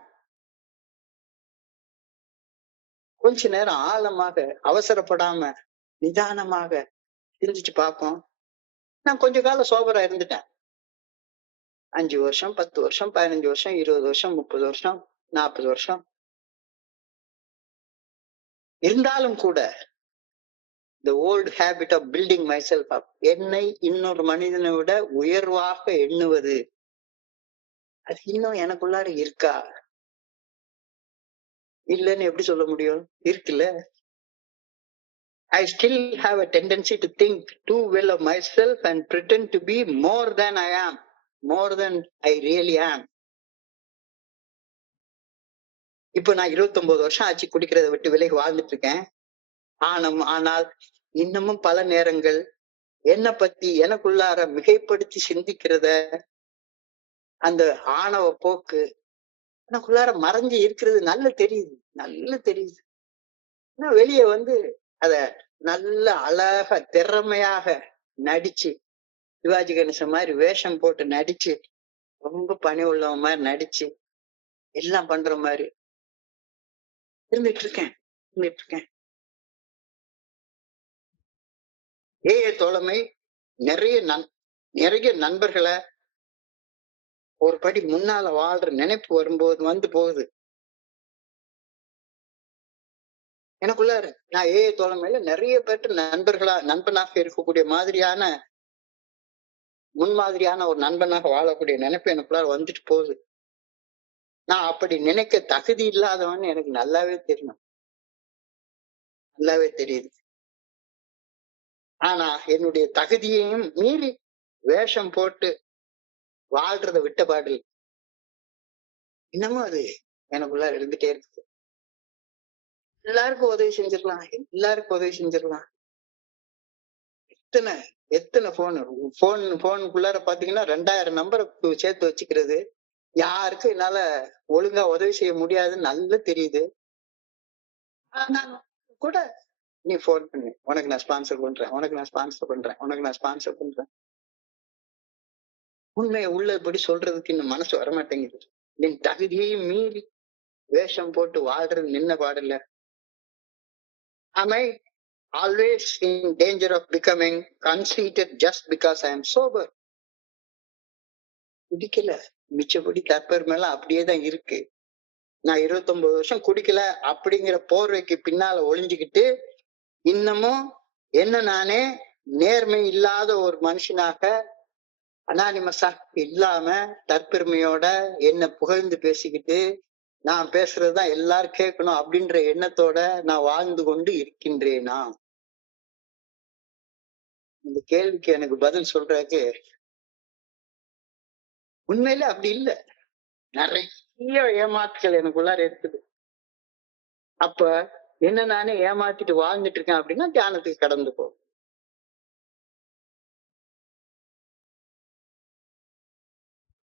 கொஞ்ச நேரம் ஆழமாக அவசரப்படாம நிதானமாக சிந்திச்சு பார்ப்போம். நான் கொஞ்ச காலம் சோபரா இருந்துட்டேன். 5 வருஷம் 10 வருஷம் 15 வருஷம் 20 வருஷம் 30 வருஷம் 40 வருஷம் இருந்தாலும் கூட the old habit of building myself up, என்னை இன்னொரு மனிதனை விட உயர்வாக எண்ணுவது, அது இன்னும் எனக்குள்ளார இருக்கா? இல்லைன்னு எப்படி சொல்ல முடியும்? இருக்குல்ல. I still have a tendency to think too well of myself and pretend to be more than I am, more than I really am. இப்ப நான் 29 வருஷம் ஆச்சு குடிக்கிறத விட்டு விலகி வாழ்ந்துட்டு இருக்கேன். ஆனால் இன்னமும் பல நேரங்கள் என்னை பத்தி எனக்குள்ளார மிகைப்படுத்தி சிந்திக்கிறத, அந்த ஆணவ போக்கு எனக்குள்ளார மறைஞ்சு இருக்கிறது நல்லா தெரியுது. வெளியே அத நல்ல அழகா திறமையாக நடிச்சு, சிவாஜி கணேசன் மாதிரி வேஷம் போட்டு நடிச்சு, ரொம்ப பணி உள்ளவன் மாதிரி நடிச்சு எல்லாம் பண்ற மாதிரி இருந்துட்டு இருக்கேன். தோழமை நிறைய நண்பர்களை ஒரு படி முன்னால வாழ்ற நினைப்பு வரும்போது போகுது எனக்குள்ளார. நான் தோழமையில நிறைய பேர்ட்டு நண்பனாக இருக்கக்கூடிய மாதிரியான முன்மாதிரியான ஒரு நண்பனாக வாழக்கூடிய நினைப்பு எனக்குள்ளார வந்துட்டு போகுது. நான் அப்படி நினைக்க தகுதி இல்லாதவன் எனக்கு நல்லாவே தெரியுது. ஆனா என்னுடைய தகுதியையும் மீறி வேஷம் போட்டு வாழ்றத விட்ட பாடல் இன்னமும் அது எனக்குள்ளார இருந்துட்டே இருக்குது. எல்லாருக்கும் உதவி செஞ்சிடலாம். எத்தனை போனுக்குள்ளார பாத்தீங்கன்னா 2000 நம்பரை சேர்த்து வச்சுக்கிறது. யாருக்கும் என்னால ஒழுங்கா உதவி செய்ய முடியாதுன்னு நல்லா தெரியுது. ஆனா கூட நீ போன் பண்ணு, உனக்கு நான் ஸ்பான்சர் பண்றேன். உண்மையை உள்ளபடி சொல்றதுக்கு இன்னும் மனசு வரமாட்டேங்குது. என் தகுதியை மீறி வேஷம் போட்டு வாழ்றது நின்ன பாடல. Am I always in danger of becoming conceited just because I am sober? குடிக்கல, மிச்சபடி தற்பெருமை அப்படியேதான் இருக்கு. நான் 29 வருஷம் குடிக்கல அப்படிங்கிற போர்வைக்கு பின்னால ஒளிஞ்சுக்கிட்டு இன்னமும் என்ன நானே நேர்மை இல்லாத ஒரு மனுஷனாக அனானிமஸா இல்லாம தற்பெருமையோட என்ன புகழ்ந்து பேசிக்கிட்டு நான் பேசுறதுதான் எல்லாரும் கேட்கணும் அப்படின்ற எண்ணத்தோட நான் வாழ்ந்து கொண்டு இருக்கின்றேனா? இந்த கேள்விக்கு எனக்கு பதில் சொல்றதுக்கு உண்மையில அப்படி இல்லை. நிறைய ஏமாற்றுகள் எனக்குள்ளார இருக்குது. அப்ப என்ன நானே ஏமாத்திட்டு வாழ்ந்துட்டு இருக்கேன் அப்படின்னா தியானத்துக்கு கடந்து போ.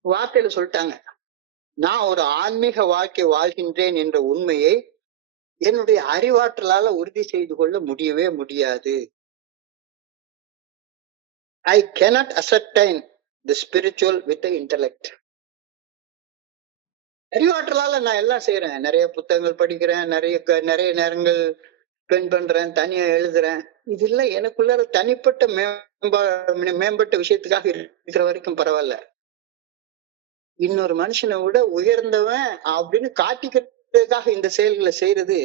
வார்த்தையில சொல்லிட்டாங்க, நான் ஒரு ஆன்மீக வாழ்க்கை வாழ்கின்றேன் என்ற உண்மையை என்னுடைய அறிவாற்றலால உறுதி செய்து கொள்ள முடியவே முடியாது. I cannot ascertain the spiritual with the intellect. அறிவாற்றலால நான் எல்லாம் செய்யறேன், நிறைய புத்தகங்கள் படிக்கிறேன், நிறைய நேரங்கள் ஸ்பெண்ட் பண்றேன், தனியா எழுதுறேன். இதெல்லாம் எனக்குள்ள தனிப்பட்ட மேம்பட்ட விஷயத்துக்காக இருக்கிற வரைக்கும் பரவாயில்ல. இன்னொரு மனுஷனை விட உயர்ந்தவன் அப்படின்னு காட்டிக்கிறதுக்காக இந்த செயல்களை செய்யறது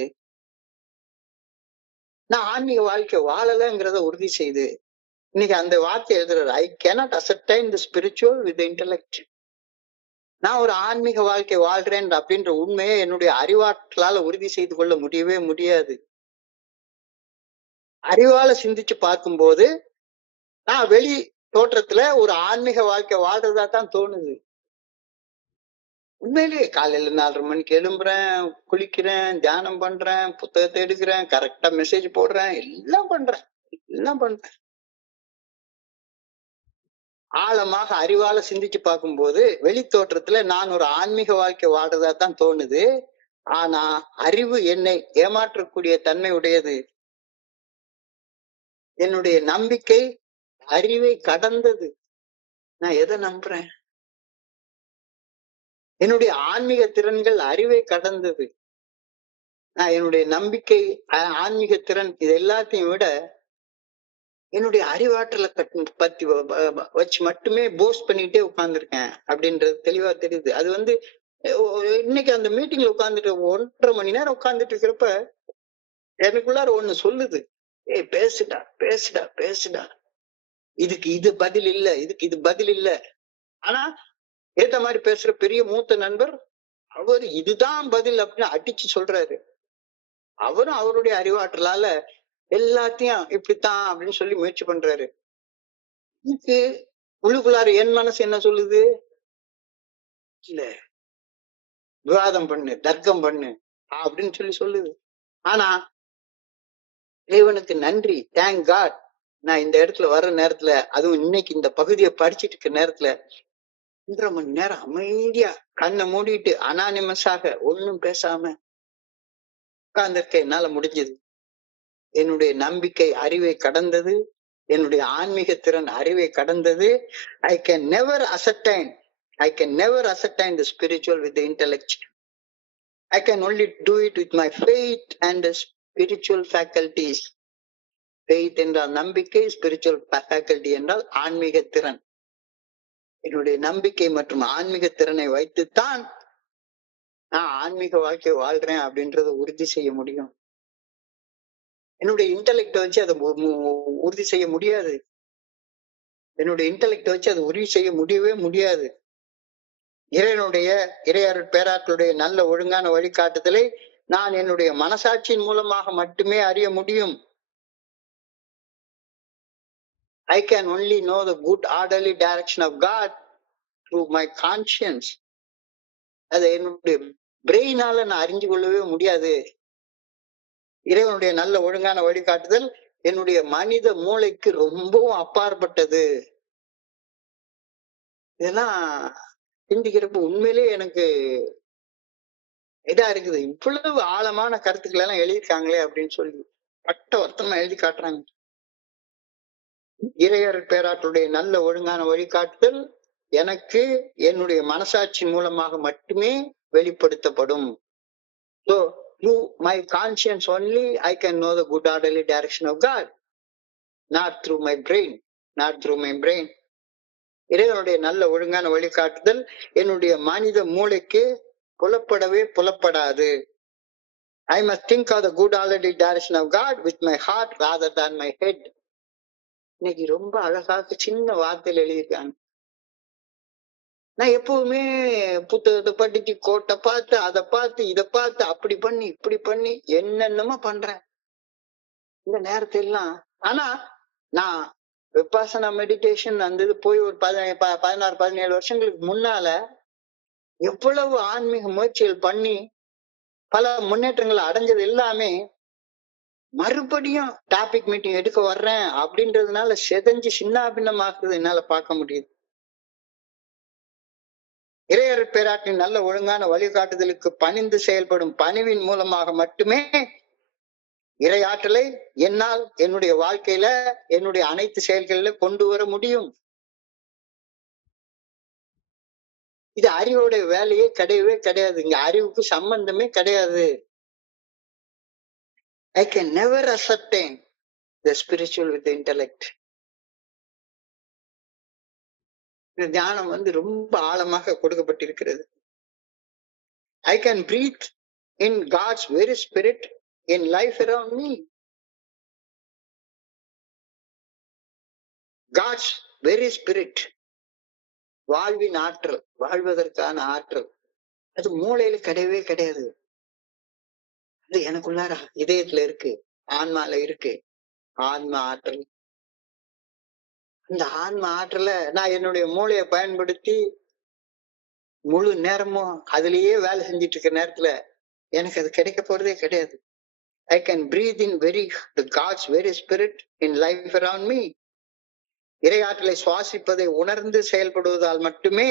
நான் ஆன்மீக வாழ்க்கை வாழலைங்கிறத உறுதி செய்து இன்னைக்கு அந்த வார்த்தை எழுதுறாரு, I cannot ascertain the spiritual with the intellect. நான் ஒரு ஆன்மீக வாழ்க்கை வாழ்றேன் அப்படின்ற உண்மையை என்னுடைய அறிவாற்றலால உறுதி செய்து கொள்ள முடியவே முடியாது. அறிவால சிந்திச்சு பார்க்கும்போது நான் வெளி தோற்றத்துல ஒரு ஆன்மீக வாழ்க்கை வாழ்றதா தான் தோணுது. உண்மையிலேயே காலையில 4:30 மணிக்கு எழும்புறேன், குளிக்கிறேன், தியானம் பண்றேன், புத்தகத்தை எடுக்கிறேன், கரெக்டா மெசேஜ் போடுறேன், எல்லாம் பண்றேன். ஆழமாக அறிவால சிந்திச்சு பார்க்கும்போது வெளி தோற்றத்துல நான் ஒரு ஆன்மீக வாழ்க்கை வாழ்றதா தான் தோணுது. ஆனா அறிவு என்னை ஏமாற்றக்கூடிய தன்மை உடையது. என்னுடைய நம்பிக்கை அறிவை கடந்தது. நான் எதை நம்புறேன்? என்னுடைய ஆன்மீக திறன்கள் அறிவை கடந்தது. நான் என்னுடைய நம்பிக்கை, ஆன்மீக திறன் இது எல்லாத்தையும் விட என்னுடைய அறிவாற்றலை பத்தி வச்சு மட்டுமே போஸ்ட் பண்ணிட்டே உட்கார்ந்துருக்கேன் அப்படின்றது தெளிவா தெரியுது. அது இன்னைக்கு அந்த மீட்டிங்ல உட்கார்ந்துட்டு 1.5 மணி நேரம் உட்கார்ந்துட்டு இருக்கிறப்ப எனக்குள்ளார ஒண்ணு சொல்லுது, ஏய் பேசுடா, இதுக்கு இது பதில் இல்ல. ஆனா ஏத்த மாதிரி பேசுற பெரிய மூத்த நண்பர் அவரு இதுதான் பதில் அப்படின்னு அடிச்சு சொல்றாரு. அவரும் அவருடைய அறிவாற்றலால எல்லாத்தையும் இப்படித்தான் அப்படின்னு சொல்லி முயற்சி பண்றாரு. இதுக்கு உள்ளுக்குள்ளார என் மனசு என்ன சொல்லுது? இல்ல, விவாதம் பண்ணு, தர்க்கம் பண்ணு அப்படின்னு சொல்லுது. ஆனா இறைவனுக்கு நன்றி, தேங்க் காட், நான் இந்த இடத்துல வர்ற நேரத்துல, அதுவும் இன்னைக்கு இந்த பகுதியை படிச்சுட்டு இருக்க நேரத்துல 1.5 மணி நேரம் அமைதியா கண்ணை மூடிட்டு அனானிமஸாக ஒன்னும் பேசாம உட்கார்ந்திருக்க என்னால முடிஞ்சது. என்னுடைய நம்பிக்கை அறிவை கடந்தது, என்னுடைய ஆன்மீக திறன் அறிவை கடந்தது. I can never ascertain the spiritual with the intellect. I can only do it with my faith and the spiritual faculties. Faith என்றால் நம்பிக்கை, spiritual faculty என்றால் ஆன்மீக திறன். என்னுடைய நம்பிக்கை மற்றும் ஆன்மீக திறனை வைத்துத்தான் நான் ஆன்மீக வாழ்க்கை வாழ்றேன் அப்படின்றத உறுதி செய்ய முடியும். என்னுடைய இன்டெலெக்ட் வச்சு அதை உறுதி செய்ய முடியாது. உறுதி செய்ய முடியவே முடியாது. இறையருள் பேராக்களுடைய நல்ல ஒழுங்கான வழிகாட்டுதலை நான் என்னுடைய மனசாட்சியின் மூலமாக மட்டுமே அறிய முடியும். I can only know the good orderly direction of God through my conscience. அதை என்னுடைய பிரெயினால நான் அறிஞ்சு கொள்ளவே முடியாது. இறைவனுடைய நல்ல ஒழுங்கான வழிகாட்டுதல் என்னுடைய மனித மூளைக்கு ரொம்பவும் அப்பாற்பட்டது. இதெல்லாம் சிந்திக்கிறப்ப உண்மையிலேயே எனக்கு இதா இருக்குது. இவ்வளவு ஆழமான கருத்துக்கள் எல்லாம் எழுதியிருக்காங்களே அப்படின்னு சொல்லி பட்ட வருத்தமா எழுதி காட்டுறாங்க. இறையர் பேராற்றுடைய நல்ல ஒழுங்கான வழிகாட்டுதல் எனக்கு என்னுடைய மனசாட்சி மூலமாக மட்டுமே வெளிப்படுத்தப்படும். So through my conscience only I can know the good orderly direction of God, not through my brain, not through my brain. இறைவனுடைய நல்ல ஒழுங்கான வழிகாட்டுதல் என்னுடைய மனித மூளைக்கு புலப்படாது. I must think of the good orderly direction of God with my heart rather than my head. இன்னைக்கு ரொம்ப அழகாக சின்ன வார்த்தையில் எழுதியிருக்காங்க. நான் எப்பவுமே புத்தகத்தை படிச்சு கோட்டை பார்த்து அதை பார்த்து இதை பார்த்து அப்படி பண்ணி இப்படி பண்ணி என்னென்னமோ பண்றேன் இந்த நேரத்திலாம். ஆனா நான் விபாசனா மெடிடேஷன் அந்த இது போய் ஒரு 16-17 வருஷங்களுக்கு முன்னால எவ்வளவு ஆன்மீக முயற்சிகள் பண்ணி பல முன்னேற்றங்களை அடைஞ்சது எல்லாமே மறுபடியும் டாபிக் மீட்டிங் எடுக்க வர்றேன் அப்படின்றதுனால செதஞ்சு சின்ன பின்னமாக்குறது என்னால பார்க்க முடியுது. இறையர் பேராட்டின் நல்ல ஒழுங்கான வழிகாட்டுதலுக்கு பணிந்து செயல்படும் பணிவின் மூலமாக மட்டுமே இறையாற்றலை என்னால் என்னுடைய வாழ்க்கையில என்னுடைய அனைத்து செயல்களில கொண்டு வர முடியும். இது அறிவோடைய வேலையே கிடையவே கிடையாது. இங்க அறிவுக்கு சம்பந்தமே கிடையாது. I can never ascertain the spiritual with the intellect. இந்த தியானம் ரொம்ப ஆழமாக கொடுக்கப்பட்டிருக்கிறது. I can breathe in God's very spirit in life around me. God's very spirit, வாழ்வின் ஆற்றல், வாழ்வதற்கான ஆற்றல், அது மூளையில கிடையவே கிடையாது. அது எனக்குள்ளார இதயத்துல இருக்கு, ஆன்மால இருக்கு. ஆன்ம ஆற்றல். இந்த ஆன்ம ஆற்றல நான் என்னுடைய மூளையை பயன்படுத்தி முழு நேரமும் அதுலயே வேலை செஞ்சிட்டு இருக்க நேரத்துல எனக்கு அது கிடைக்க போறதே கிடையாது. I can breathe in God's very spirit in life around me. இறையாற்றலை சுவாசிப்பதை உணர்ந்து செயல்படுவதால் மட்டுமே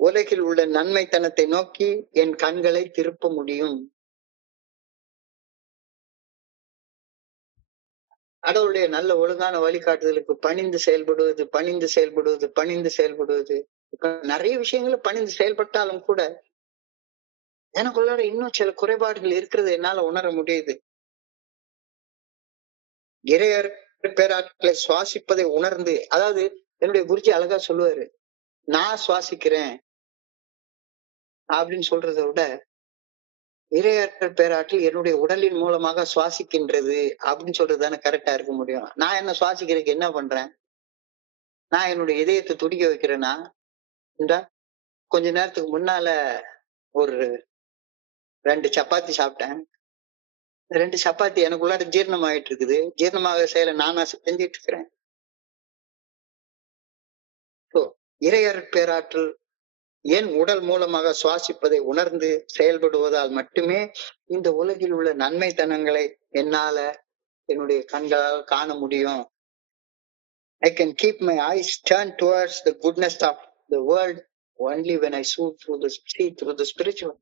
உலகில் உள்ள நன்மைத்தனத்தை நோக்கி என் கண்களை திருப்ப முடியும். கடவுளுடைய நல்ல ஒழுங்கான வழிகாட்டுதலுக்கு பணிந்து செயல்படுவது. இப்ப நிறைய விஷயங்களை பணிந்து செயல்பட்டாலும் கூட எனக்குள்ளார இன்னும் சில குறைபாடுகள் இருக்கிறது என்னால உணர முடியுது. இறையர் பேராற்றலை சுவாசிப்பதை உணர்ந்து, அதாவது என்னுடைய குருஜி அழகா சொல்லுவாரு, நான் சுவாசிக்கிறேன் அப்படின்னு சொல்றதை விட இறையர் பேராற்றல் என்னுடைய உடலின் மூலமாக சுவாசிக்கின்றது அப்படின்னு சொல்றதுதானே கரெக்டா இருக்க முடியும். நான் என்ன சுவாசிக்கிறதுக்கு என்ன பண்றேன்? நான் என்னுடைய இதயத்தை துடிக்க வைக்கிறேன்னா, கொஞ்ச நேரத்துக்கு முன்னால ஒரு 2 சப்பாத்தி சாப்பிட்டேன். 2 சப்பாத்தி எனக்குள்ளார ஜீரணம் ஆயிட்டு இருக்குது. ஜீரணமாக செயலை நானா செஞ்சிட்டு இருக்கிறேன். இறையர் பேராற்றல் என் உடல் மூலமாக சுவாசிப்பதை உணர்ந்து செயல்படுவதால் மட்டுமே இந்த உலகில் உள்ள நன்மைத்தனங்களை என்னால என்னுடைய கண்களால் காண முடியும். I can keep my eyes turned towards the goodness of the world only when I see through the spiritual.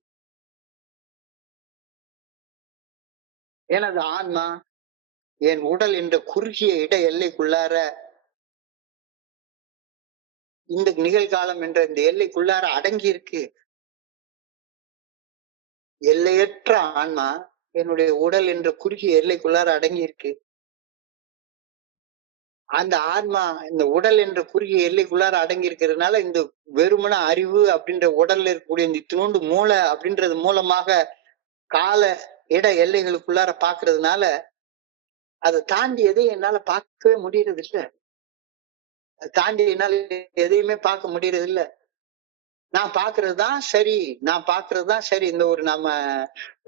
எனது ஆன்மா என் உடல் என்ற குறுகிய இட எல்லைக்குள்ளார, இந்த நிகழ்காலம் என்ற இந்த எல்லைக்குள்ளார அடங்கி இருக்கு. எல்லையற்ற ஆன்மா என்னுடைய உடல் என்ற குறுகிய எல்லைக்குள்ளார அடங்கி இருக்கு. அந்த ஆன்மா இந்த உடல் என்ற குறுகிய எல்லைக்குள்ளார அடங்கி இருக்கிறதுனால இந்த வெறுமன அறிவு அப்படின்ற உடல்ல இருக்கக்கூடிய இந்த இத்தினோண்டு மூளை அப்படின்றது மூலமாக கால இட எல்லைகளுக்குள்ளார பாக்குறதுனால அதை தாண்டி எதையும் என்னால பார்க்கவே முடியறது இல்ல. அதை தாண்டி என்னால எதையுமே பார்க்க முடியறது இல்ல. நான் பாக்குறதுதான் சரி. இந்த நம்ம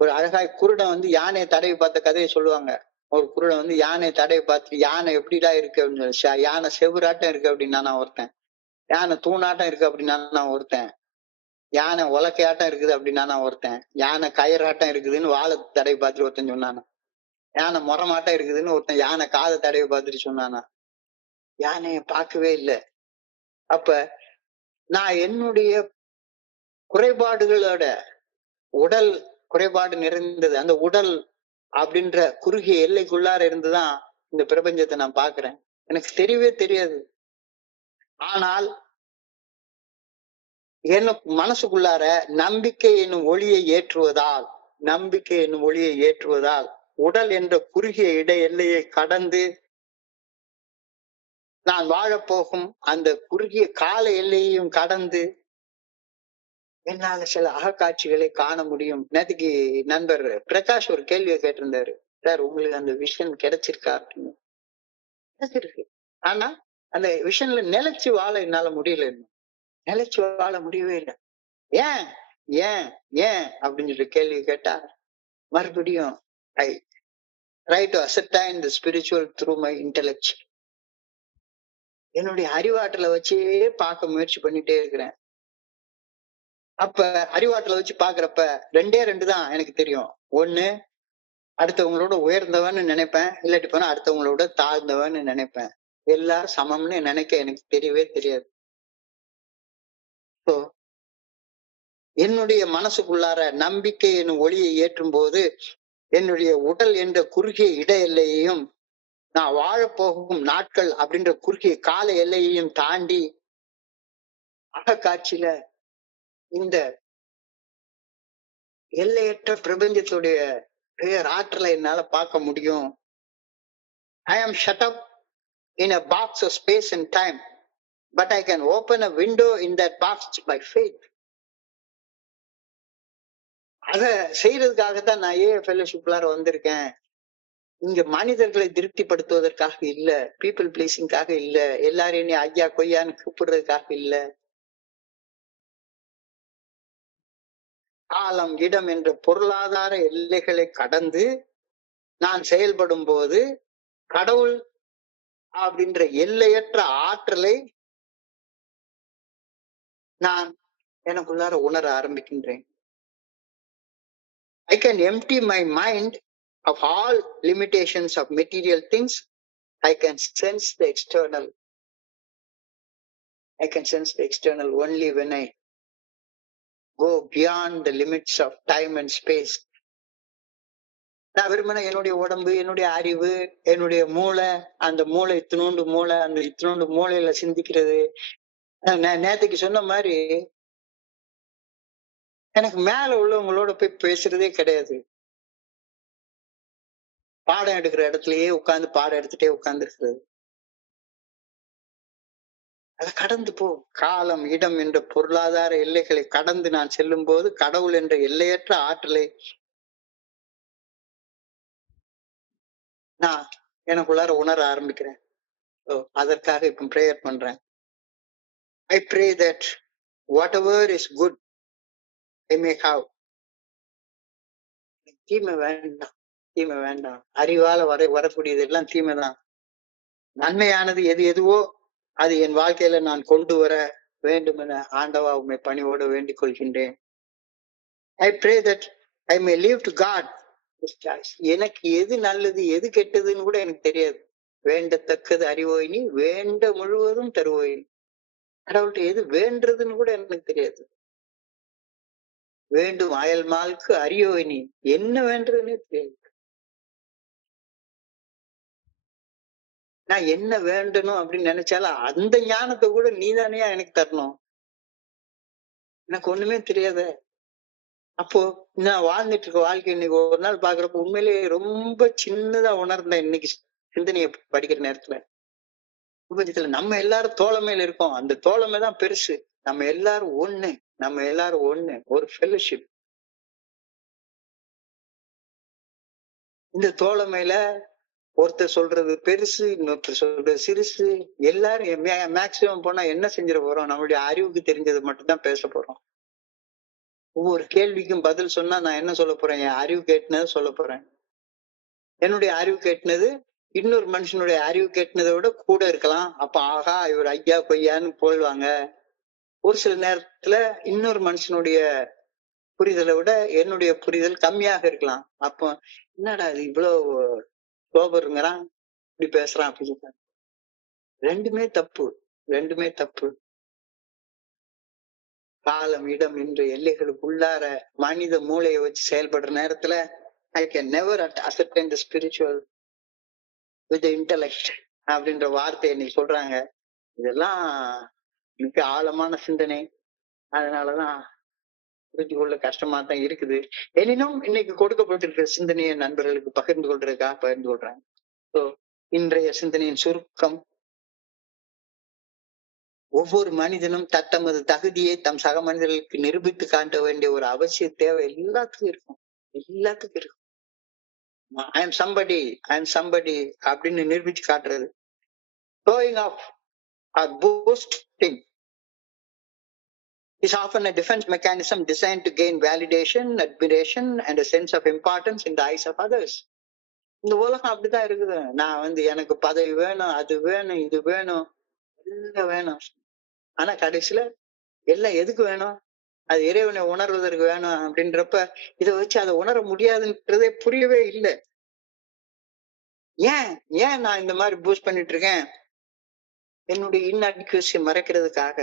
ஒரு அழகாய் குருடன் யானையை தடவி பார்த்த கதையை சொல்லுவாங்க. ஒரு குருடன் யானையை தடவி பார்த்து, யானை எப்படிடா இருக்கு அப்படின்னு சொல்லி, யானை செவுராட்டம் இருக்கு அப்படின்னா நான் ஒருத்தன், யானை தூணாட்டம் இருக்கு அப்படின்னா நான் ஒருத்தன், யானை உலக்கையாட்டம் இருக்குது அப்படின்னா நான் ஒருத்தன், யானை கயிறாட்டம் இருக்குதுன்னு வாழை தடவி பார்த்துட்டு ஒருத்தன் சொன்னானா, யானை முறமாட்டம் இருக்குதுன்னு ஒருத்தன் யானை காதை தடவி பார்த்துட்டு சொன்னானா. யானைய பார்க்கவே இல்லை. அப்ப நான் என்னுடைய குறைபாடுகளோட உடல் குறைபாடு நிறைந்தது, அந்த உடல் அப்படின்ற குறுகிய எல்லைக்குள்ளார இருந்துதான் இந்த பிரபஞ்சத்தை நான் பாக்குறேன். எனக்கு தெரியவே தெரியாது. ஆனால் எனக்கு மனசுக்குள்ளார நம்பிக்கை என்னும் ஒளியை ஏற்றுவதால் உடல் என்ற குறுகிய இடை எல்லையை கடந்து நான் வாழப்போகும் அந்த குறுகிய கால எல்லையையும் கடந்து என்னால சில அகக்காட்சிகளை காண முடியும். நேற்றுக்கு நண்பர் பிரகாஷ் ஒரு கேள்வியை கேட்டிருந்தாரு, சார் உங்களுக்கு அந்த விஷன் கிடைச்சிருக்கா அப்படின்னு. கிடைச்சிருக்கு. ஆனா அந்த விஷன்ல நிலைச்சு வாழ என்னால முடியல. நிலைச்சு வாழ முடியவே இல்லை. ஏன் ஏன் ஏன் அப்படின்னு சொல்லி கேள்வி கேட்டா மறுபடியும் I try to அசர்டைன் the spiritual through my intellect. என்னுடைய அறிவாற்றலை வச்சே பார்க்க முயற்சி பண்ணிட்டே இருக்கிறேன். அப்ப அறிவாற்றலை வச்சு பாக்குறப்ப ரெண்டு தான் எனக்கு தெரியும். ஒண்ணு, அடுத்தவங்களோட உயர்ந்தவன்னு நினைப்பேன், இல்லாட்டி போனா அடுத்தவங்களோட தாழ்ந்தவன்னு நினைப்பேன். எல்லாரும் சமம்னு நினைக்க எனக்கு தெரியவே தெரியாது. என்னுடைய மனசுக்குள்ளார நம்பிக்கை என்னும் ஒளியை ஏற்றும் போது என்னுடைய உடல் என்ற குறுகிய இட எல்லையையும் நான் வாழப்போகும் நாட்கள் அப்படின்ற குறுகிய கால எல்லையையும் தாண்டி அகக்காட்சியில இந்த எல்லையற்ற பிரபஞ்சத்துடைய பேர் ஆற்றலை என்னால பார்க்க முடியும். I am shut up in a box of space and time, but I can open a window in that box by faith. அத செய்யறதுக்காகத்தான் நான் ஃபெல்லோஷிப்லார வந்திருக்கேன். இங்க மனிதர்களை திருப்திப்படுத்துவதற்காக இல்ல, பீப்புள் பிளீசிங்காக இல்ல, எல்லாரும் என்னை ஐயா கொய்யான்னு கூப்பிடுறதுக்காக இல்ல. காலம் இடம் என்ற பொருளாதார எல்லைகளை கடந்து நான் செயல்படும் போது கடவுள் அப்படின்ற எல்லையற்ற ஆற்றலை நான் எனக்குள்ளார உணர ஆரம்பிக்கின்றேன். I can empty my mind of all limitations of material things. I can sense the external. I can sense the external only when I go beyond the limits of time and space. நான் விரும்பின என்னுடைய உடம்பு, என்னுடைய அறிவு, என்னுடைய மூளை, அந்த மூளை இத்தினோண்டு மூளை, அந்த இத்தினோண்டு மூளையில சிந்திக்கிறது. நான் நேற்றுக்கு சொன்ன மாதிரி எனக்கு மேல உள்ளவங்களோட போய் பேசுறதே கிடையாது. பாடம் எடுக்கிற இடத்துலயே உட்கார்ந்து பாடம் எடுத்துட்டே உட்கார்ந்து இருக்கிறது. அதை கடந்து போ. காலம் இடம் என்ற பொருளாதார எல்லைகளை கடந்து நான் செல்லும் போது கடவுள் என்ற எல்லையற்ற ஆற்றலை நான் எனக்குள்ளார உணர ஆரம்பிக்கிறேன். அதற்காக இப்ப பிரேயர் பண்றேன். I pray that whatever is good I may have. தீமை வேண்டாம், தீமை வேண்டாம். அறிவால வரக்கூடியது எல்லாம் தீமைதான். நன்மையானது எதுவோ அது என் வாழ்க்கையில நான் கொண்டு வர வேண்டும் என ஆண்டவா உண்மை பணிவோடு வேண்டிக் கொள்கின்றேன். I pray that I may live to God. எனக்கு எது நல்லது எது கெட்டதுன்னு கூட எனக்கு தெரியாது. வேண்டத்தக்கது அறிவோய் நீ, வேண்ட முழுவதும் தருவோய். கடவுள்கிட்ட எது வேண்டதுன்னு கூட எனக்கு தெரியாது. வேண்டும் அயல்மாளுக்கு அறியோய் நீ, என்ன வேண்டதுன்னே தெரியாது. நான் என்ன வேண்டணும் அப்படின்னு நினைச்சாலும் அந்த ஞானத்தை கூட நீதானே எனக்கு தரணும். எனக்கு ஒண்ணுமே தெரியாத. அப்போ நான் வாழ்ந்துட்டு இருக்க வாழ்க்கை இன்னைக்கு ஒரு நாள் பாக்குறப்ப உண்மையிலேயே ரொம்ப சின்னதா உணர்ந்தேன். இன்னைக்கு சிந்தனையை படிக்கிற நேரத்துல பிரபஞ்சத்துல நம்ம எல்லாரும் தோழமையில இருக்கோம். அந்த தோழமை தான் பெருசு. நம்ம எல்லாரும் ஒண்ணு, ஒரு ஃபெல்லோஷிப். இந்த தோழமையில ஒருத்தர் சொல்றது பெருசு, இன்னொருத்தர் சொல்றது சிறுசு. எல்லாரும் மேக்சிமம் போனா என்ன செஞ்சிட போறோம்? நம்மளுடைய அறிவுக்கு தெரிஞ்சது மட்டும்தான் பேச போறோம். ஒவ்வொரு கேள்விக்கும் பதில் சொன்னா நான் என்ன சொல்ல போறேன்? என் அறிவு கேட்டினதை சொல்ல போறேன். என்னுடைய அறிவு கேட்டினது இன்னொரு மனுஷனுடைய அறிவு கேட்டினதை விட கூட இருக்கலாம். அப்ப ஆகா இவர் ஐயா கொய்யான்னு போயிடுவாங்க. ஒரு சில நேரத்துல இன்னொரு மனுஷனுடைய புரிதலை விட என்னுடைய புரிதல் கம்மியாக இருக்கலாம். அப்போ என்னடா இது இவ்வளவு கோபருங்கிறான், இப்படி பேசுறான் அப்படி சொல்றான். ரெண்டுமே தப்பு. காலம் இடம் என்ற எல்லைகளுக்குள்ளார மனித மூளையை வச்சு செயல்படுற நேரத்துல I can never ascertain the spiritual with the intellect அப்படின்ற வார்த்தையை நீ சொல்றாங்க. இதெல்லாம் மிக ஆழமான சிந்தனை. அதனாலதான் புரிஞ்சு கொள்ள கஷ்டமா தான் இருக்குது. எனினும் இன்னைக்கு கொடுக்கப்பட்டிருக்கிற சிந்தனையை நண்பர்களுக்கு பகிர்ந்து கொள்றதுக்காக பகிர்ந்து கொள்றேன். ஸோ இன்றைய சிந்தனையின் சுருக்கம்: ஒவ்வொரு மனிதனும் தத்தமது தகுதியை தம் சக மனிதர்களுக்கு நிரூபித்து காட்ட வேண்டிய ஒரு அவசிய தேவை எல்லாத்துக்கும் இருக்கும். எல்லாத்துக்கும் இருக்கும். I am somebody, I am somebody அப்படின்னு நிரூபிச்சு காட்டுறது. Showing off or boasting is often a defense mechanism designed to gain validation, admiration, and a sense of importance in the eyes of others. இந்த உலகம் அப்படிதான் இருக்குது. நான் எனக்கு பதவி வேணும், அது வேணும், இது வேணும், எல்லாம் வேணும். ஆனா கடைசியில எல்லாம் எதுக்கு வேணும்? அது இறைவனை உணர்வதற்கு வேணும். அப்படின்றப்ப இதை வச்சு அதை உணர முடியாதுன்றதே புரியவே இல்லை. ஏன் ஏன் நான் இந்த மாதிரி பூஸ்ட் பண்ணிட்டு இருக்கேன்? என்னுடைய இன்அடிக்யூசி மறைக்கிறதுக்காக,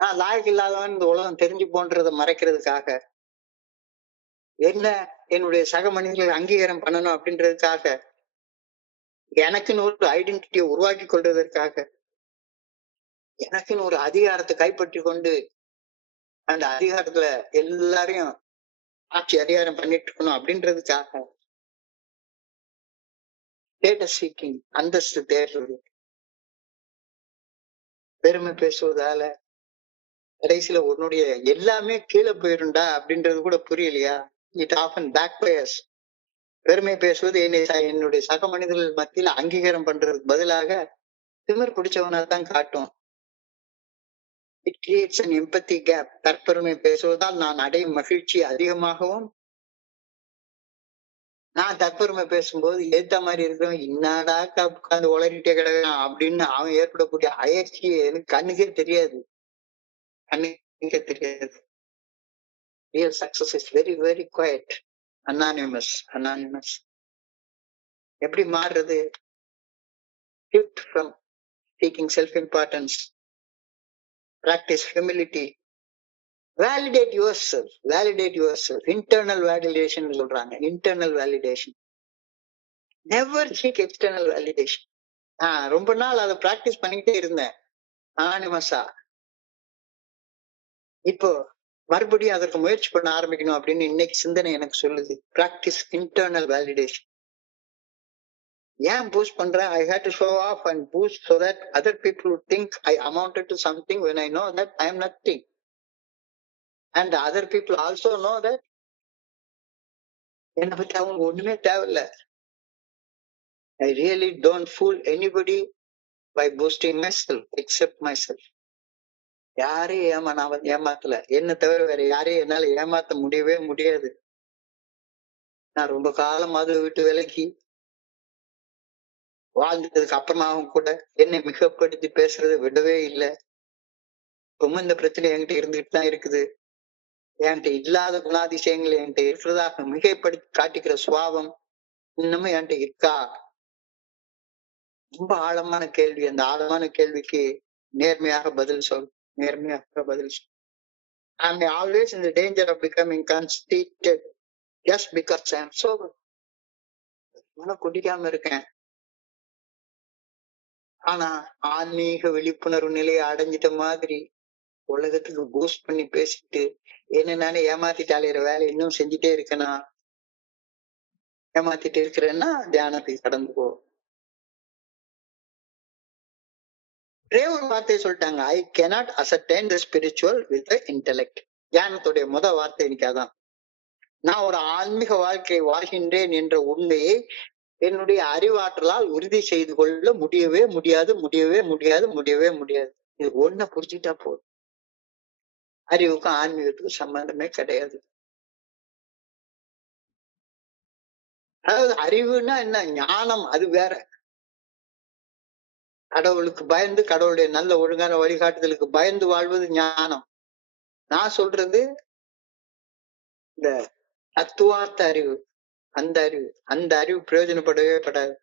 நான் லாயக்கு இல்லாதவன் இந்த உலகம் தெரிஞ்சு போன்றதை மறைக்கிறதுக்காக, என்ன என்னுடைய சக மனிதர்கள் அங்கீகாரம் பண்ணணும் அப்படின்றதுக்காக, எனக்குன்னு ஒரு ஐடென்டிட்டியை உருவாக்கி கொள்றதற்காக, எனக்குன்னு ஒரு அதிகாரத்தை கைப்பற்றி கொண்டு அந்த அதிகாரத்துல எல்லாரையும் ஆட்சி அதிகாரம் பண்ணிட்டு இருக்கணும் அப்படின்றதுக்காக, ஸ்டேட்டஸ் சீக்கிங், அந்தஸ்து தேடுறது, பெருமை பேசுவதால கடைசியில உன்னுடைய எல்லாமே கீழே போயிருண்டா அப்படின்றது கூட புரியலையா? It often backfires. பெருமை பேசுவது என்னுடைய சக மனிதர்கள் மத்தியில் அங்கீகாரம் பண்றதுக்கு பதிலாக திமிர் பிடிச்சவனா தான் காட்டும். It creates an empathy gap. தற்பெருமை பேசுவதால் நான் அடையும் மகிழ்ச்சி அதிகமாகவும், நான் தற்பெருமை பேசும்போது ஏத்த மாதிரி இருக்கிறவன் இன்னாடா உட்காந்து உளறிட்டே கிடக்கிறான் அப்படின்னு அவன் ஏற்படக்கூடிய அயற்சி எனக்கு கண்ணுக்கே தெரியாது. கண்ணுக்கே தெரியாது. Real success is very very quiet, anonymous. Anonymous எப்படி மாறுறது? Shift from seeking self-importance, practice humility, validate yourself, validate yourself. Internal validation சொல்றாங்க. Internal validation. Never seek external validation. ரொம்ப நாள் அதை பிராக்டிஸ் பண்ணிக்கிட்டே இருந்தேன் அனானிமஸா. இப்போ மறுபடியும் அதற்கு முயற்சி பண்ண ஆரம்பிக்கணும் அப்படின்னு இன்னைக்கு சிந்தனை எனக்கு சொல்லுது. Practice internal validation. ஏன் பூஸ்ட் பண்றேன்? I had to show off and boost so that other people would think I amounted to something when I know that I am nothing. And other people also know that என்னை பத்தி அவங்க ஒண்ணுமே தேவையில்லை. I really don't fool anybody by boosting myself except myself. யாரையும் நான் ஏமாத்தல. என்ன தவிர வேற யாரையும் என்னால ஏமாத்த முடியவே முடியாது. நான் ரொம்ப காலம் அது விட்டு விலகி வாழ்ந்ததுக்கு அப்புறமாவும் கூட என்னை மிகப்படுத்தி பேசுறதை விடவே இல்லை. ரொம்ப இந்த பிரச்சனை என்கிட்ட இருந்துகிட்டு தான் இருக்குது. என்கிட்ட இல்லாத குணாதிசயங்கள் என்கிட்ட இருக்கிறதாக மிகைப்படுத்தி காட்டிக்கிற சுபாவம் இன்னமும் என்கிட்ட இருக்கா? ரொம்ப ஆழமான கேள்வி. அந்த ஆழமான கேள்விக்கு நேர்மையாக பதில் சொல். நேர்மையாக பதில் சொல். I am always in the danger of becoming conceited just because I am sober. குடிக்காம இருக்கேன், ஆனா ஆன்மீக விழிப்புணர்வு நிலையை அடைஞ்சிட்ட மாதிரி உலகத்துக்கு பூஸ்ட் பண்ணி பேசிட்டு என்ன நானே ஏமாத்திட்டு அலையிற வேலை இன்னும் செஞ்சுட்டே இருக்கேனா? ஏமாத்திட்டு இருக்கிறேன்னா தியானத்துக்கு கடந்து போ. ஒரே ஒரு வார்த்தையை சொல்லிட்டாங்க, I cannot ascertain the spiritual with the intellect. தியானத்துடைய வார்த்தை எனக்கு அதான். நான் ஒரு ஆன்மீக வாழ்க்கையை வாழ்கின்றேன் என்ற உண்மையை என்னுடைய அறிவாற்றலால் உறுதி செய்து கொள்ள முடியவே முடியாது, முடியவே முடியாது, முடியவே முடியாது. இது ஒன்ன புரிஞ்சுட்டா போதும். அறிவுக்கும் ஆன்மீகத்துக்கும் சம்பந்தமே கிடையாது. அதாவது அறிவுன்னா என்ன? ஞானம் அது வேற. கடவுளுக்கு பயந்து, கடவுளுடைய நல்ல ஒழுங்கான வழிகாட்டுதலுக்கு பயந்து வாழ்வது ஞானம். நான் சொல்றது இந்த தத்துவார்த்த அறிவு. அந்த அறிவு பிரயோஜனப்படவே படாது.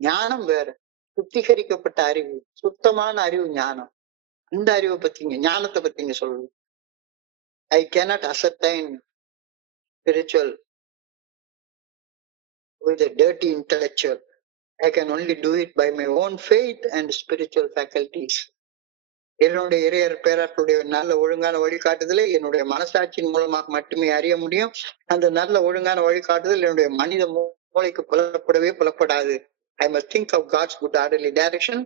ஞானம் வேற. சுத்திகரிக்கப்பட்ட அறிவு, சுத்தமான அறிவு ஞானம். அந்த அறிவை பத்திங்க, ஞானத்தை பத்திங்க சொல்லுங்க. I cannot ascertain spiritual with a dirty intellectual. I can only do it by my own faith and spiritual faculties. என்னுடைய இறையர் பேராற்றுடைய நல்ல ஒழுங்கான வழிகாட்டுதலை என்னுடைய மனசாட்சியின் மூலமாக மட்டுமே அறிய முடியும். அந்த நல்ல ஒழுங்கான வழிகாட்டுதல் என்னுடைய மனித மூளைக்கு புலப்படாது. I must think of God's good orderly direction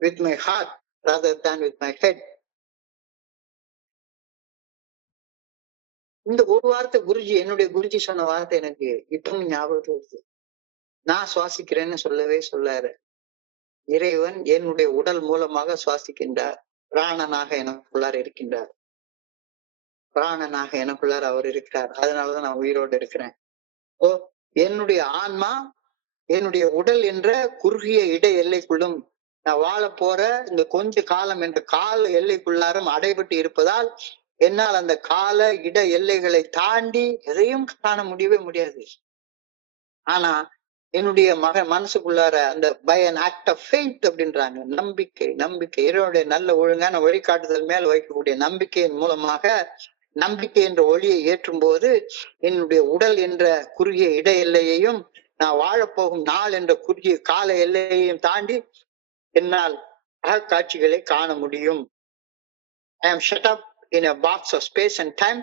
with my heart rather than with my head. இந்த ஒரு வார்த்தை குருஜி, என்னுடைய குருஜி சொன்ன வார்த்தை எனக்கு இப்பவும் ஞாபகத்துக்கு வருது. நான் சுவாசிக்கிறேன்னு சொல்லவே சொல்லாரு. இறைவன் என்னுடைய உடல் மூலமாக சுவாசிக்கின்றார். பிராணனாக எனக்குள்ளார் இருக்கின்றார். பிராணனாக எனக்குள்ளார் அவர் இருக்கிறார். அதனாலதான் நான் உயிரோடு இருக்கிறேன். ஓ, என்னுடைய ஆன்மா என்னுடைய உடல் என்ற குறுகிய இட எல்லைக்குள்ளும் நான் வாழ போற இந்த கொஞ்ச காலம் என்ற கால எல்லைக்குள்ளாரும் அடைபட்டு இருப்பதால் என்னால் அந்த கால இட எல்லைகளை தாண்டி எதையும் காண முடியவே முடியாது. ஆனா என்னுடைய மனசுக்குள்ளார அந்த by an act of faith அப்படின்றாங்க, நம்பிக்கை இறைவனுடைய நல்ல ஒழுங்கான வழிகாட்டுதல் மேல் வைக்கக்கூடிய நம்பிக்கையின் மூலமாக, நம்பிக்கை என்ற ஒளியை ஏற்றும் போது என்னுடைய உடல் என்ற குறுகிய இட எல்லையையும் நான் வாழப்போகும் நாள் என்ற குறுகிய கால எல்லையையும் தாண்டி என்னால் அகக்காட்சிகளை காண முடியும். I am shut up in a box of space and time,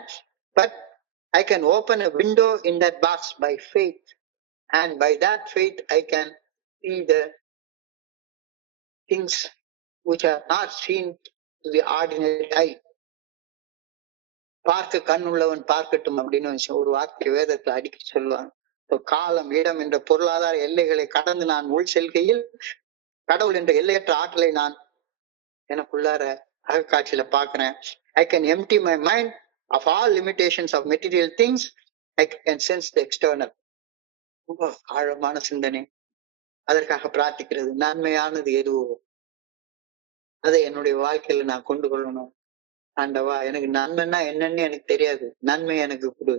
but I can open a window in that box by faith, and by that faith I can see the things which are not seen to the ordinary eye. பார்க்க கண் உள்ளவன் பார்க்கட்டும் அப்படின்னு ஒரு வார்த்தை வேதத்தை அடிக்கடி சொல்லுவாங்க. காலம், இடம் என்ற பொருளாதார எல்லைகளை கடந்து நான் உள் செல்கையில் கடவுள் என்ற எல்லையற்ற ஆற்றலை நான் எனக்குள்ளார அகக்காட்சியில பாக்குறேன். I can empty my mind of all limitations of material things. I can sense the external. ரொம்ப ஆழமான சிந்தனை. அதற்காக பிரார்த்திக்கிறது. நன்மையானது எதுவோ அதை என்னுடைய வாழ்க்கையில நான் கொண்டு கொள்ளணும். ஆண்டவா, எனக்கு நன்மைன்னா என்னன்னு எனக்கு தெரியாது, நன்மை எனக்கு கொடு.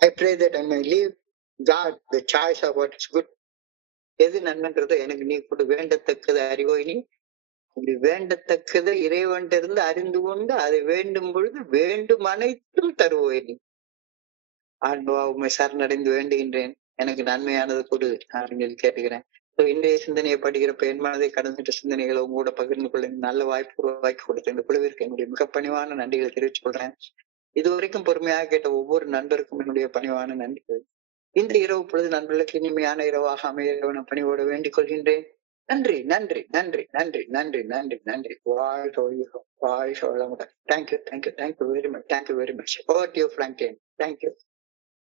I pray that I may leave God the choice of what is good. எது நன்மைன்றதை எனக்கு நீ கொடு. வேண்டத்தக்கது அறிவோய் நீ. அப்படி வேண்டத்தக்கதை இறைவனிலிருந்து அறிந்து கொண்டு அதை வேண்டும் பொழுது வேண்டும் அனைத்தும் தருவோய் நீ. ஆண்டவா, உண்மை சரணடைந்து வேண்டுகின்றேன், எனக்கு நன்மையானது கொடு அப்படின்னு கேட்டுக்கிறேன். இன்றைய சிந்தனையை படிக்கிறப்ப என் மனதை கடந்துட்ட சிந்தனைகளை உங்களோட பகிர்ந்து கொள்ள நல்ல வாய்ப்பு உருவாக்கி கொடுத்த இந்த குழுவிற்கு என்னுடைய மிக பணிவான நன்றிகளை தெரிவித்துக் கொள்றேன். இதுவரைக்கும் பொறுமையாக கேட்ட ஒவ்வொரு நண்பருக்கும் என்னுடைய பணிவான நன்றிகள். இந்த இரவு பொழுது நண்பர்களுக்கு இனிமையான இரவாக அமைய பணிவோட வேண்டிக் கொள்கின்றேன். நன்றி நன்றி நன்றி நன்றி நன்றி நன்றி நன்றி. வாழ்க வளமுடன். Thank you very much. Over to you, Franklin. Thank you.